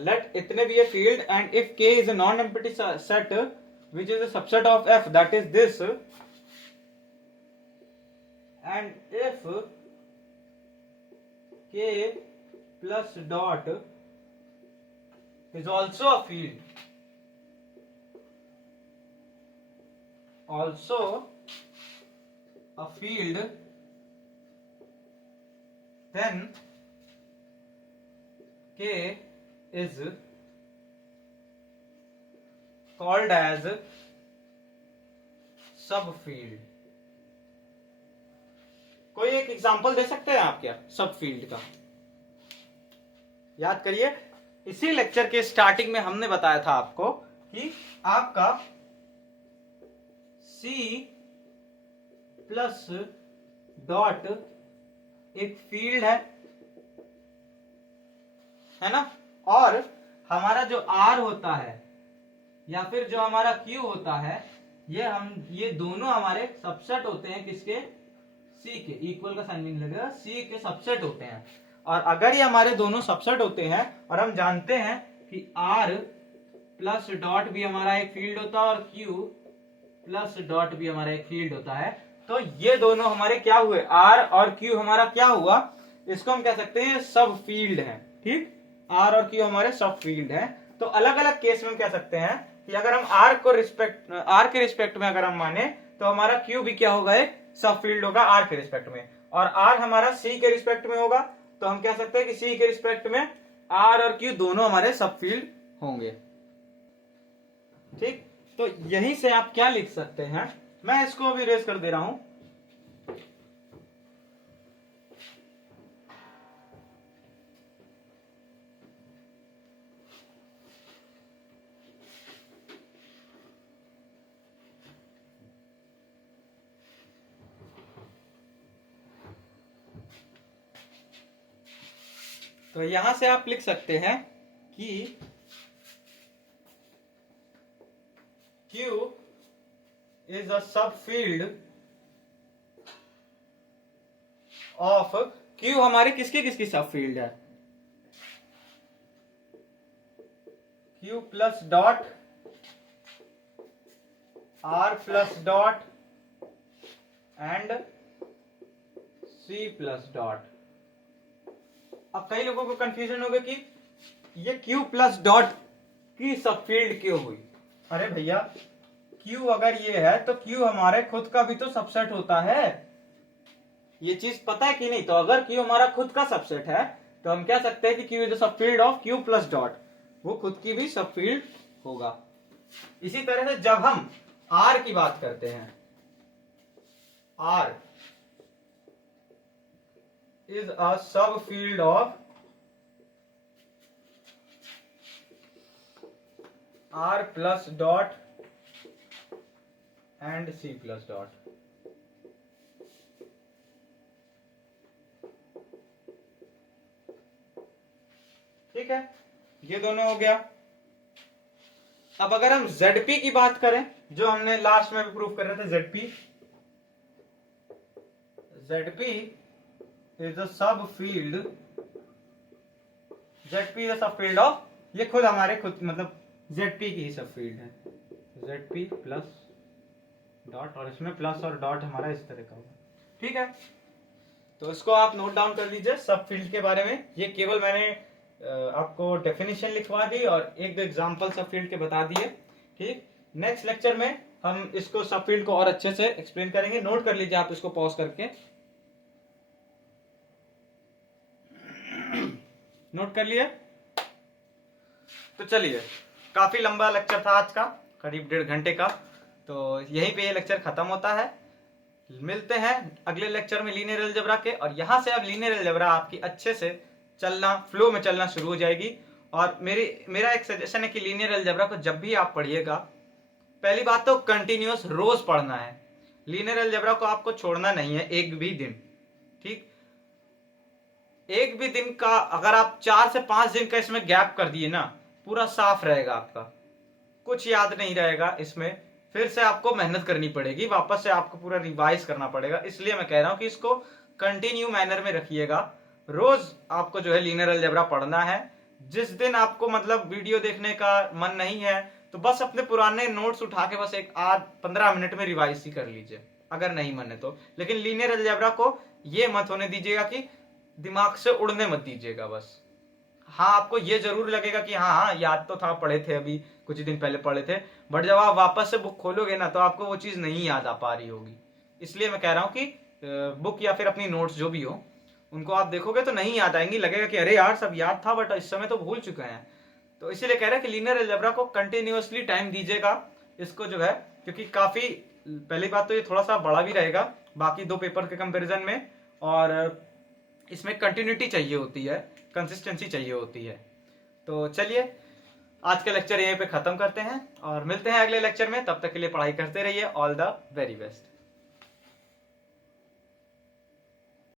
let इतने भी a field and if K is a non-empty set which is a subset of F, that is this, and if K plus dot is also a field, then K is called as subfield। कोई एक example दे सकते हैं आप क्या subfield का? याद करिए, इसी लेक्चर के स्टार्टिंग में हमने बताया था आपको कि आपका C प्लस डॉट एक फील्ड है ना, और हमारा जो R होता है या फिर जो हमारा Q होता है, ये दोनों हमारे सबसेट होते हैं किसके? C के। इक्वल का साइन नहीं लगेगा, C के सबसेट होते हैं। और अगर ये हमारे दोनों सबसेट होते हैं और हम जानते हैं कि R प्लस डॉट भी हमारा एक फील्ड होता है और Q प्लस डॉट भी हमारा एक फील्ड होता है, तो ये दोनों हमारे क्या हुए, R और Q हमारा क्या हुआ, इसको हम कह सकते हैं सब फील्ड है। ठीक, R और Q हमारे सब फील्ड है। तो अलग अलग केस में हम कह सकते हैं कि अगर हम R के रिस्पेक्ट में अगर हम माने तो हमारा Q भी क्या होगा, एक सब फील्ड होगा R के रिस्पेक्ट में, और R हमारा C के रिस्पेक्ट में होगा, तो हम कह सकते हैं कि C के रिस्पेक्ट में R और Q दोनों हमारे सब फील्ड होंगे। ठीक, तो यहीं से आप क्या लिख सकते हैं, मैं इसको अभी रेज कर दे रहा हूं। तो यहां से आप लिख सकते हैं कि Q is a subfield of Q हमारी किसकी सबफील्ड है, Q plus dot R plus dot and C plus dot. अब कई लोगों को कंफ्यूजन होगा कि ये Q प्लस डॉट की सबफील्ड क्यों हुई। अरे भैया, Q अगर ये है तो Q हमारे खुद का भी तो सबसेट होता है, ये चीज पता है कि नहीं। तो अगर Q हमारा खुद का सबसेट है तो हम कह सकते हैं कि Q is the subfield of Q plus dot, वो खुद की भी सबफील्ड होगा। इसी तरह से जब हम R की बात करते हैं, R is a subfield of R plus dot and C plus dot। ठीक है, ये दोनों हो गया। अब अगर हम ZP की बात करें, जो हमने लास्ट में भी प्रूफ कर रहे थे, ZP is a subfield, ZP is a subfield of, ये खुद हमारे खुद मतलब ZP की ही सबफील्ड है, ZP प्लस डॉट, और इसमें प्लस और डॉट हमारा इस तरह का होगा। ठीक है, तो इसको आप नोट डाउन कर लीजिए सबफील्ड के बारे में। ये केवल मैंने आपको डेफिनेशन लिखवा दी और एक दो एग्जांपल सबफील्ड के बता दिए। ठीक, नेक्स्ट लेक्चर में हम इसको सबफील्ड को और अच्छे से एक्सप्लेन करेंगे। नोट कर लीजिए आप इसको पॉज करके, नोट कर लिए। तो चलिए, काफी लंबा लेक्चर था आज का, करीब 1.5 घंटे का, तो यहीं पे ये लेक्चर खत्म होता है। मिलते हैं अगले लेक्चर में लीनियर अलजेब्रा के, और यहां से अब लीनियर अलजेब्रा आपकी अच्छे से चलना, फ्लो में चलना शुरू हो जाएगी। और मेरा एक सजेशन है कि लीनियर अलजेब्रा को जब भी आप पढ़िएगा, पहली बात तो कंटिन्यूअस रोज पढ़ना है। लीनियर अलजेब्रा को आपको छोड़ना नहीं है एक भी दिन। ठीक, एक भी दिन का अगर आप 4 से 5 दिन का इसमें गैप कर दिए ना, पूरा साफ रहेगा आपका, कुछ याद नहीं रहेगा इसमें, फिर से आपको मेहनत करनी पड़ेगी, वापस से आपको पूरा रिवाइज करना पड़ेगा। इसलिए मैं कह रहा हूं कि इसको कंटिन्यू मैनर में रखिएगा। रोज आपको जो है लीनियर अलजेब्रा पढ़ना है। जिस दिन आपको मतलब वीडियो देखने का मन नहीं है तो बस अपने पुराने नोट्स उठा के बस एक आध 15 मिनट में रिवाइज ही कर लीजिए, अगर नहीं मन है तो। लेकिन लीनियर अलजेब्रा को ये मत होने दीजिएगा कि दिमाग से उड़ने मत दीजिएगा बस। हाँ, आपको ये जरूर लगेगा कि हाँ याद तो था, पढ़े थे, अभी कुछ दिन पहले पढ़े थे, बट जब आप वापस से बुक खोलोगे ना तो आपको वो चीज नहीं याद आ पा रही होगी। इसलिए मैं कह रहा हूँ कि बुक या फिर अपनी नोट्स जो भी हो उनको आप देखोगे तो नहीं याद आएंगी, लगेगा कि अरे यार सब याद था बट इस समय तो भूल चुके हैं। तो इसीलिए कह रहे हैं कि लीनियर अलजेब्रा को कंटिन्यूअसली टाइम दीजिएगा इसको जो है, क्योंकि काफी, पहली बात तो ये थोड़ा सा बड़ा भी रहेगा बाकी 2 पेपर के कंपेरिजन में, और इसमें कंटिन्यूटी चाहिए होती है, कंसिस्टेंसी चाहिए होती है। तो चलिए, आज का लेक्चर यहीं पे खत्म करते हैं और मिलते हैं अगले लेक्चर में। तब तक के लिए पढ़ाई करते रहिए। All the very best.